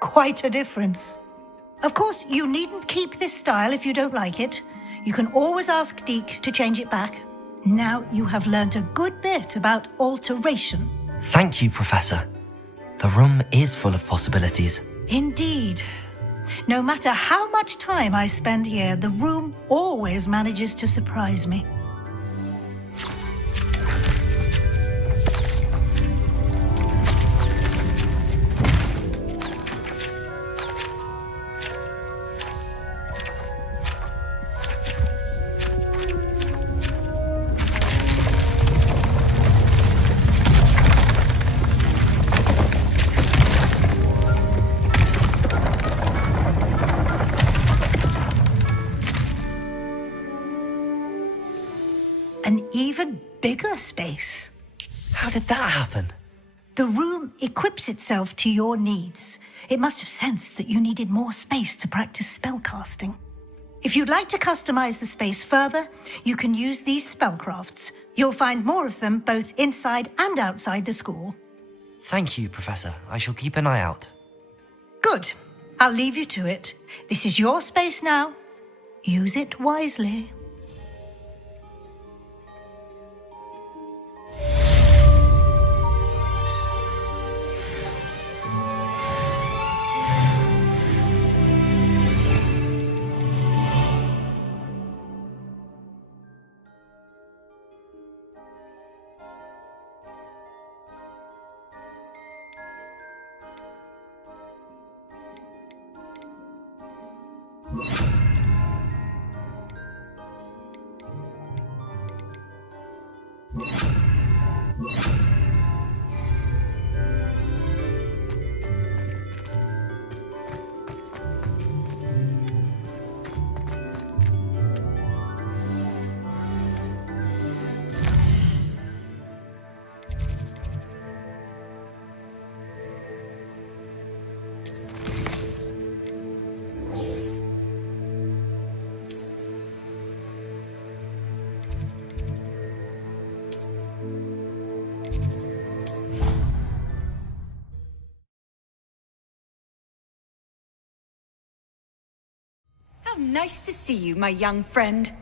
Quite a difference. Of course, you needn't keep this style if you don't like it. You can always ask Deke to change it back. Now you have learnt a good bit about alteration. Thank you, Professor. The room is full of possibilities. Indeed. No matter how much time I spend here, the room always manages to surprise me. even bigger space. How did that happen? The room equips itself to your needs. It must have sensed that you needed more space to practice spellcasting. If you'd like to customize the space further, you can use these spellcrafts. You'll find more of them both inside and outside the school. Thank you, Professor. I shall keep an eye out. Good. I'll leave you to it. This is your space now. Use it wisely. How nice to see you, my young friend.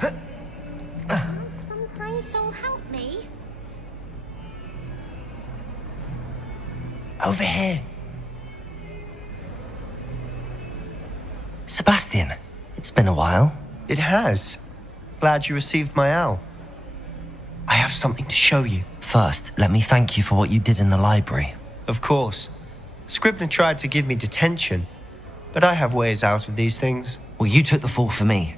Sometimes you'll help me. Over here. Sebastian, it's been a while. It has. Glad you received my owl. I have something to show you. First, let me thank you for what you did in the library. Of course. Scribner tried to give me detention, but I have ways out of these things. Well, you took the fall for me,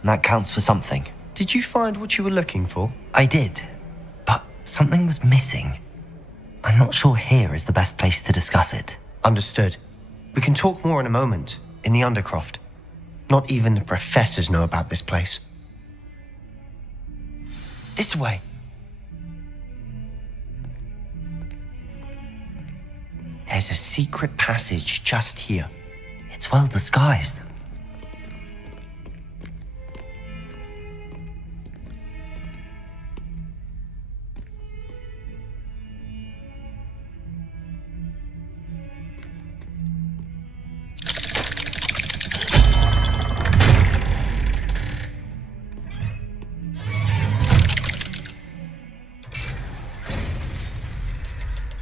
and that counts for something. Did you find what you were looking for? I did, but something was missing. I'm not sure here is the best place to discuss it. Understood. We can talk more in a moment, in the Undercroft. Not even the professors know about this place. This way. There's a secret passage just here. It's well disguised.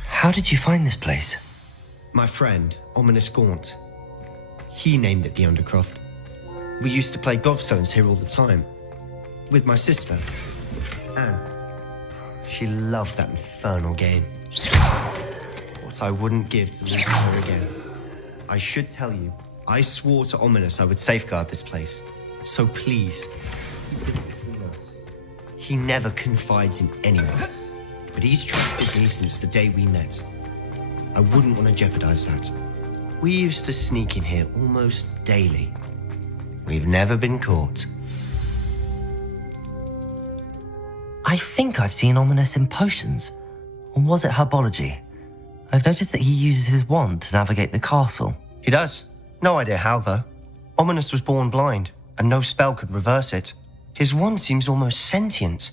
How did you find this place? My friend, Ominous Gaunt. He named it the Undercroft. We used to play gobstones here all the time. With my sister, Anne. She loved that infernal game. What I wouldn't give to lose her again. I should tell you, I swore to Ominous I would safeguard this place. So please, keep it between us. He never confides in anyone. But he's trusted me since the day we met. I wouldn't want to jeopardize that. We used to sneak in here almost daily. We've never been caught. I think I've seen Ominous in potions. Or was it herbology? I've noticed that he uses his wand to navigate the castle. He does. No idea how, though. Ominous was born blind, and no spell could reverse it. His wand seems almost sentient.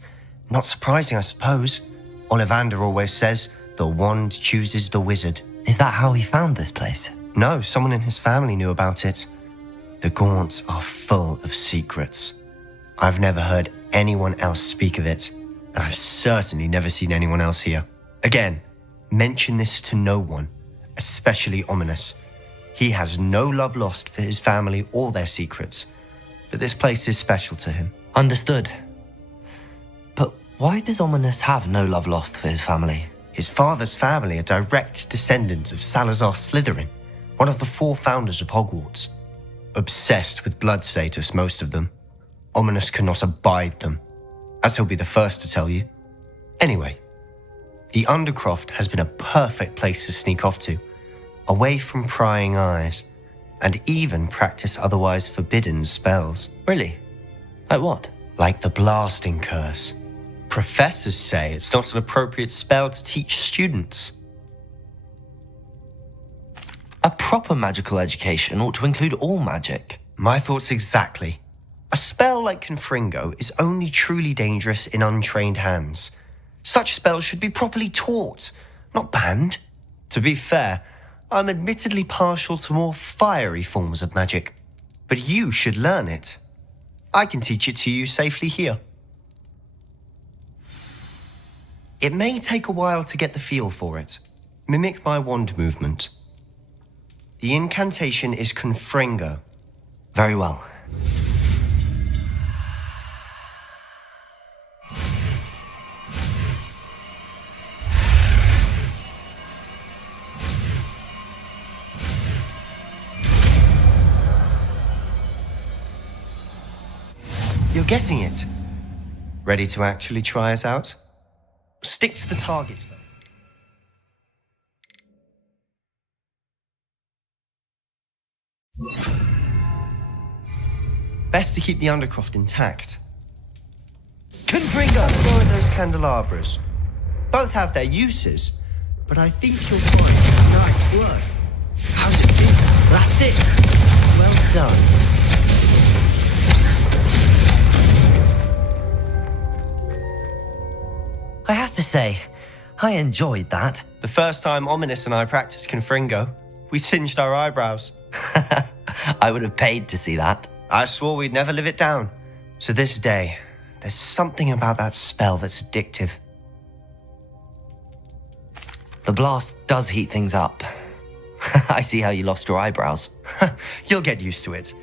Not surprising, I suppose. Ollivander always says, the wand chooses the wizard. Is that how he found this place? No, someone in his family knew about it. The Gaunts are full of secrets. I've never heard anyone else speak of it, and I've certainly never seen anyone else here. Again, mention this to no one, especially Ominous. He has no love lost for his family or their secrets, but this place is special to him. Understood. But why does Ominous have no love lost for his family? His father's family are direct descendants of Salazar Slytherin, one of the 4 founders of Hogwarts. Obsessed with blood status, most of them. Ominous cannot abide them, as he'll be the first to tell you. Anyway, the Undercroft has been a perfect place to sneak off to, away from prying eyes, and even practice otherwise forbidden spells. Really? Like what? Like the blasting curse. Professors say it's not an appropriate spell to teach students. A proper magical education ought to include all magic. My thoughts exactly. A spell like Confringo is only truly dangerous in untrained hands. Such spells should be properly taught, not banned. To be fair, I'm admittedly partial to more fiery forms of magic. But you should learn it. I can teach it to you safely here. It may take a while to get the feel for it. Mimic my wand movement. The incantation is Confringo. Very well. You're getting it. Ready to actually try it out? Stick to the targets, though. Best to keep the Undercroft intact. Confringo! Go at those candelabras. Both have their uses, but I think you'll find... Nice work. How's it feel? That's it. Well done. I have to say, I enjoyed that. The first time Ominous and I practiced Confringo, we singed our eyebrows. I would have paid to see that. I swore we'd never live it down. To this day, there's something about that spell that's addictive. The blast does heat things up. I see how you lost your eyebrows. You'll get used to it.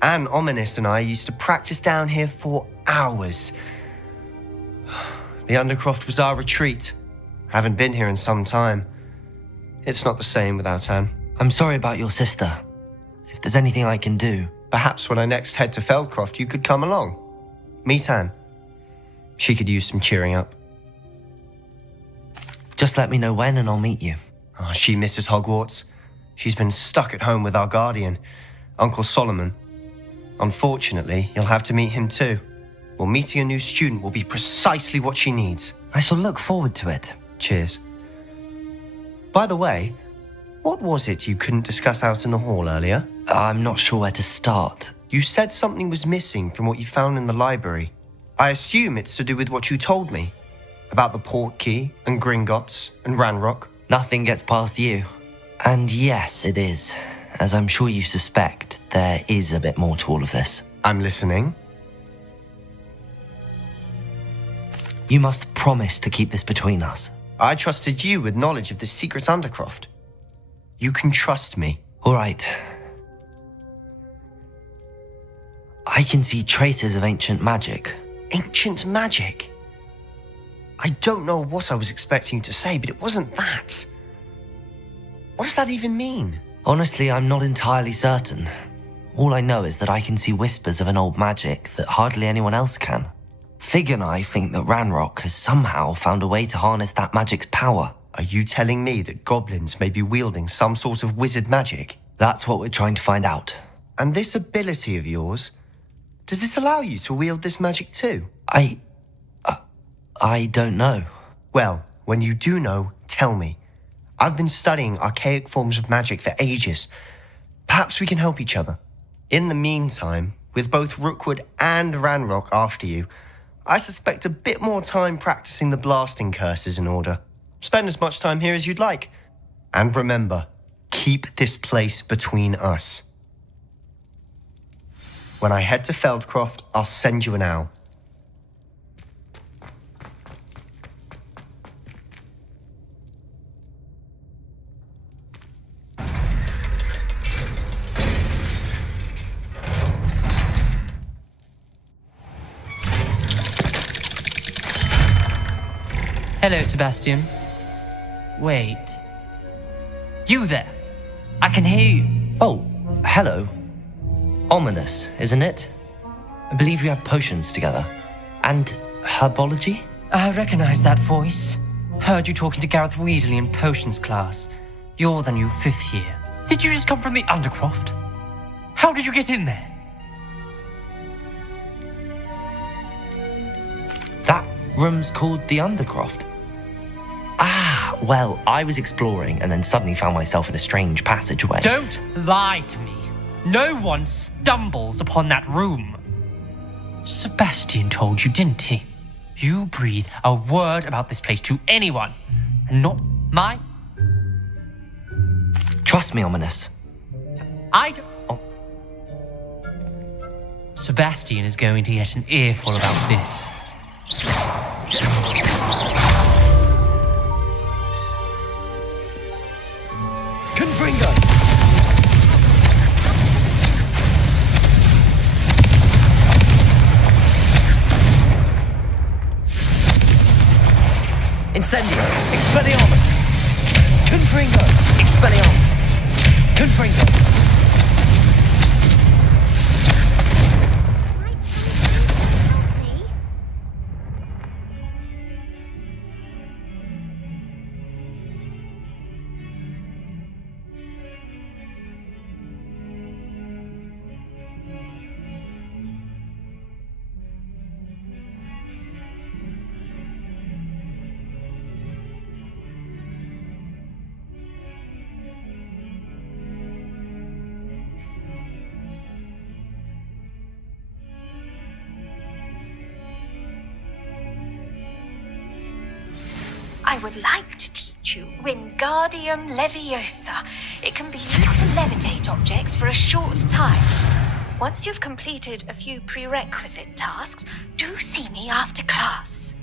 Anne, Ominous and I used to practice down here for hours. The Undercroft was our retreat. Haven't been here in some time. It's not the same without Anne. I'm sorry about your sister. If there's anything I can do... Perhaps when I next head to Feldcroft, you could come along. Meet Anne. She could use some cheering up. Just let me know when and I'll meet you. Oh, she misses Hogwarts. She's been stuck at home with our guardian, Uncle Solomon. Unfortunately, you'll have to meet him too. Well, meeting a new student will be precisely what she needs. I shall look forward to it. Cheers. By the way, what was it you couldn't discuss out in the hall earlier? I'm not sure where to start. You said something was missing from what you found in the library. I assume it's to do with what you told me. About the port key, and Gringotts, and Ranrock. Nothing gets past you. And yes, it is. As I'm sure you suspect, there is a bit more to all of this. I'm listening. You must promise to keep this between us. I trusted you with knowledge of the secret Undercroft. You can trust me. All right. I can see traces of ancient magic. Ancient magic? I don't know what I was expecting you to say, but it wasn't that. What does that even mean? Honestly, I'm not entirely certain. All I know is that I can see whispers of an old magic that hardly anyone else can. Fig and I think that Ranrock has somehow found a way to harness that magic's power. Are you telling me that goblins may be wielding some sort of wizard magic? That's what we're trying to find out. And this ability of yours, does it allow you to wield this magic too? I don't know. Well, when you do know, tell me. I've been studying archaic forms of magic for ages. Perhaps we can help each other. In the meantime, with both Rookwood and Ranrock after you, I suspect a bit more time practicing the blasting curse is in order. Spend as much time here as you'd like. And remember, keep this place between us. When I head to Feldcroft, I'll send you an owl. Hello, Sebastian. Wait. You there? I can hear you. Oh, hello. Ominous, isn't it? I believe we have potions together. And herbology? I recognize that voice. Heard you talking to Gareth Weasley in potions class. You're the new 5th year. Did you just come from the Undercroft? How did you get in there? That room's called the Undercroft. Ah, well, I was exploring and then suddenly found myself in a strange passageway. Don't lie to me. No one stumbles upon that room. Sebastian told you, didn't he? You breathe a word about this place to anyone, and not my... Trust me, Ominous. I don't... Oh. Sebastian is going to get an earful about this. Confringo! Incendio! Expelliarmus! Confringo! Expelliarmus! Confringo! I would like to teach you Wingardium Leviosa. It can be used to levitate objects for a short time. Once you've completed a few prerequisite tasks, do see me after class.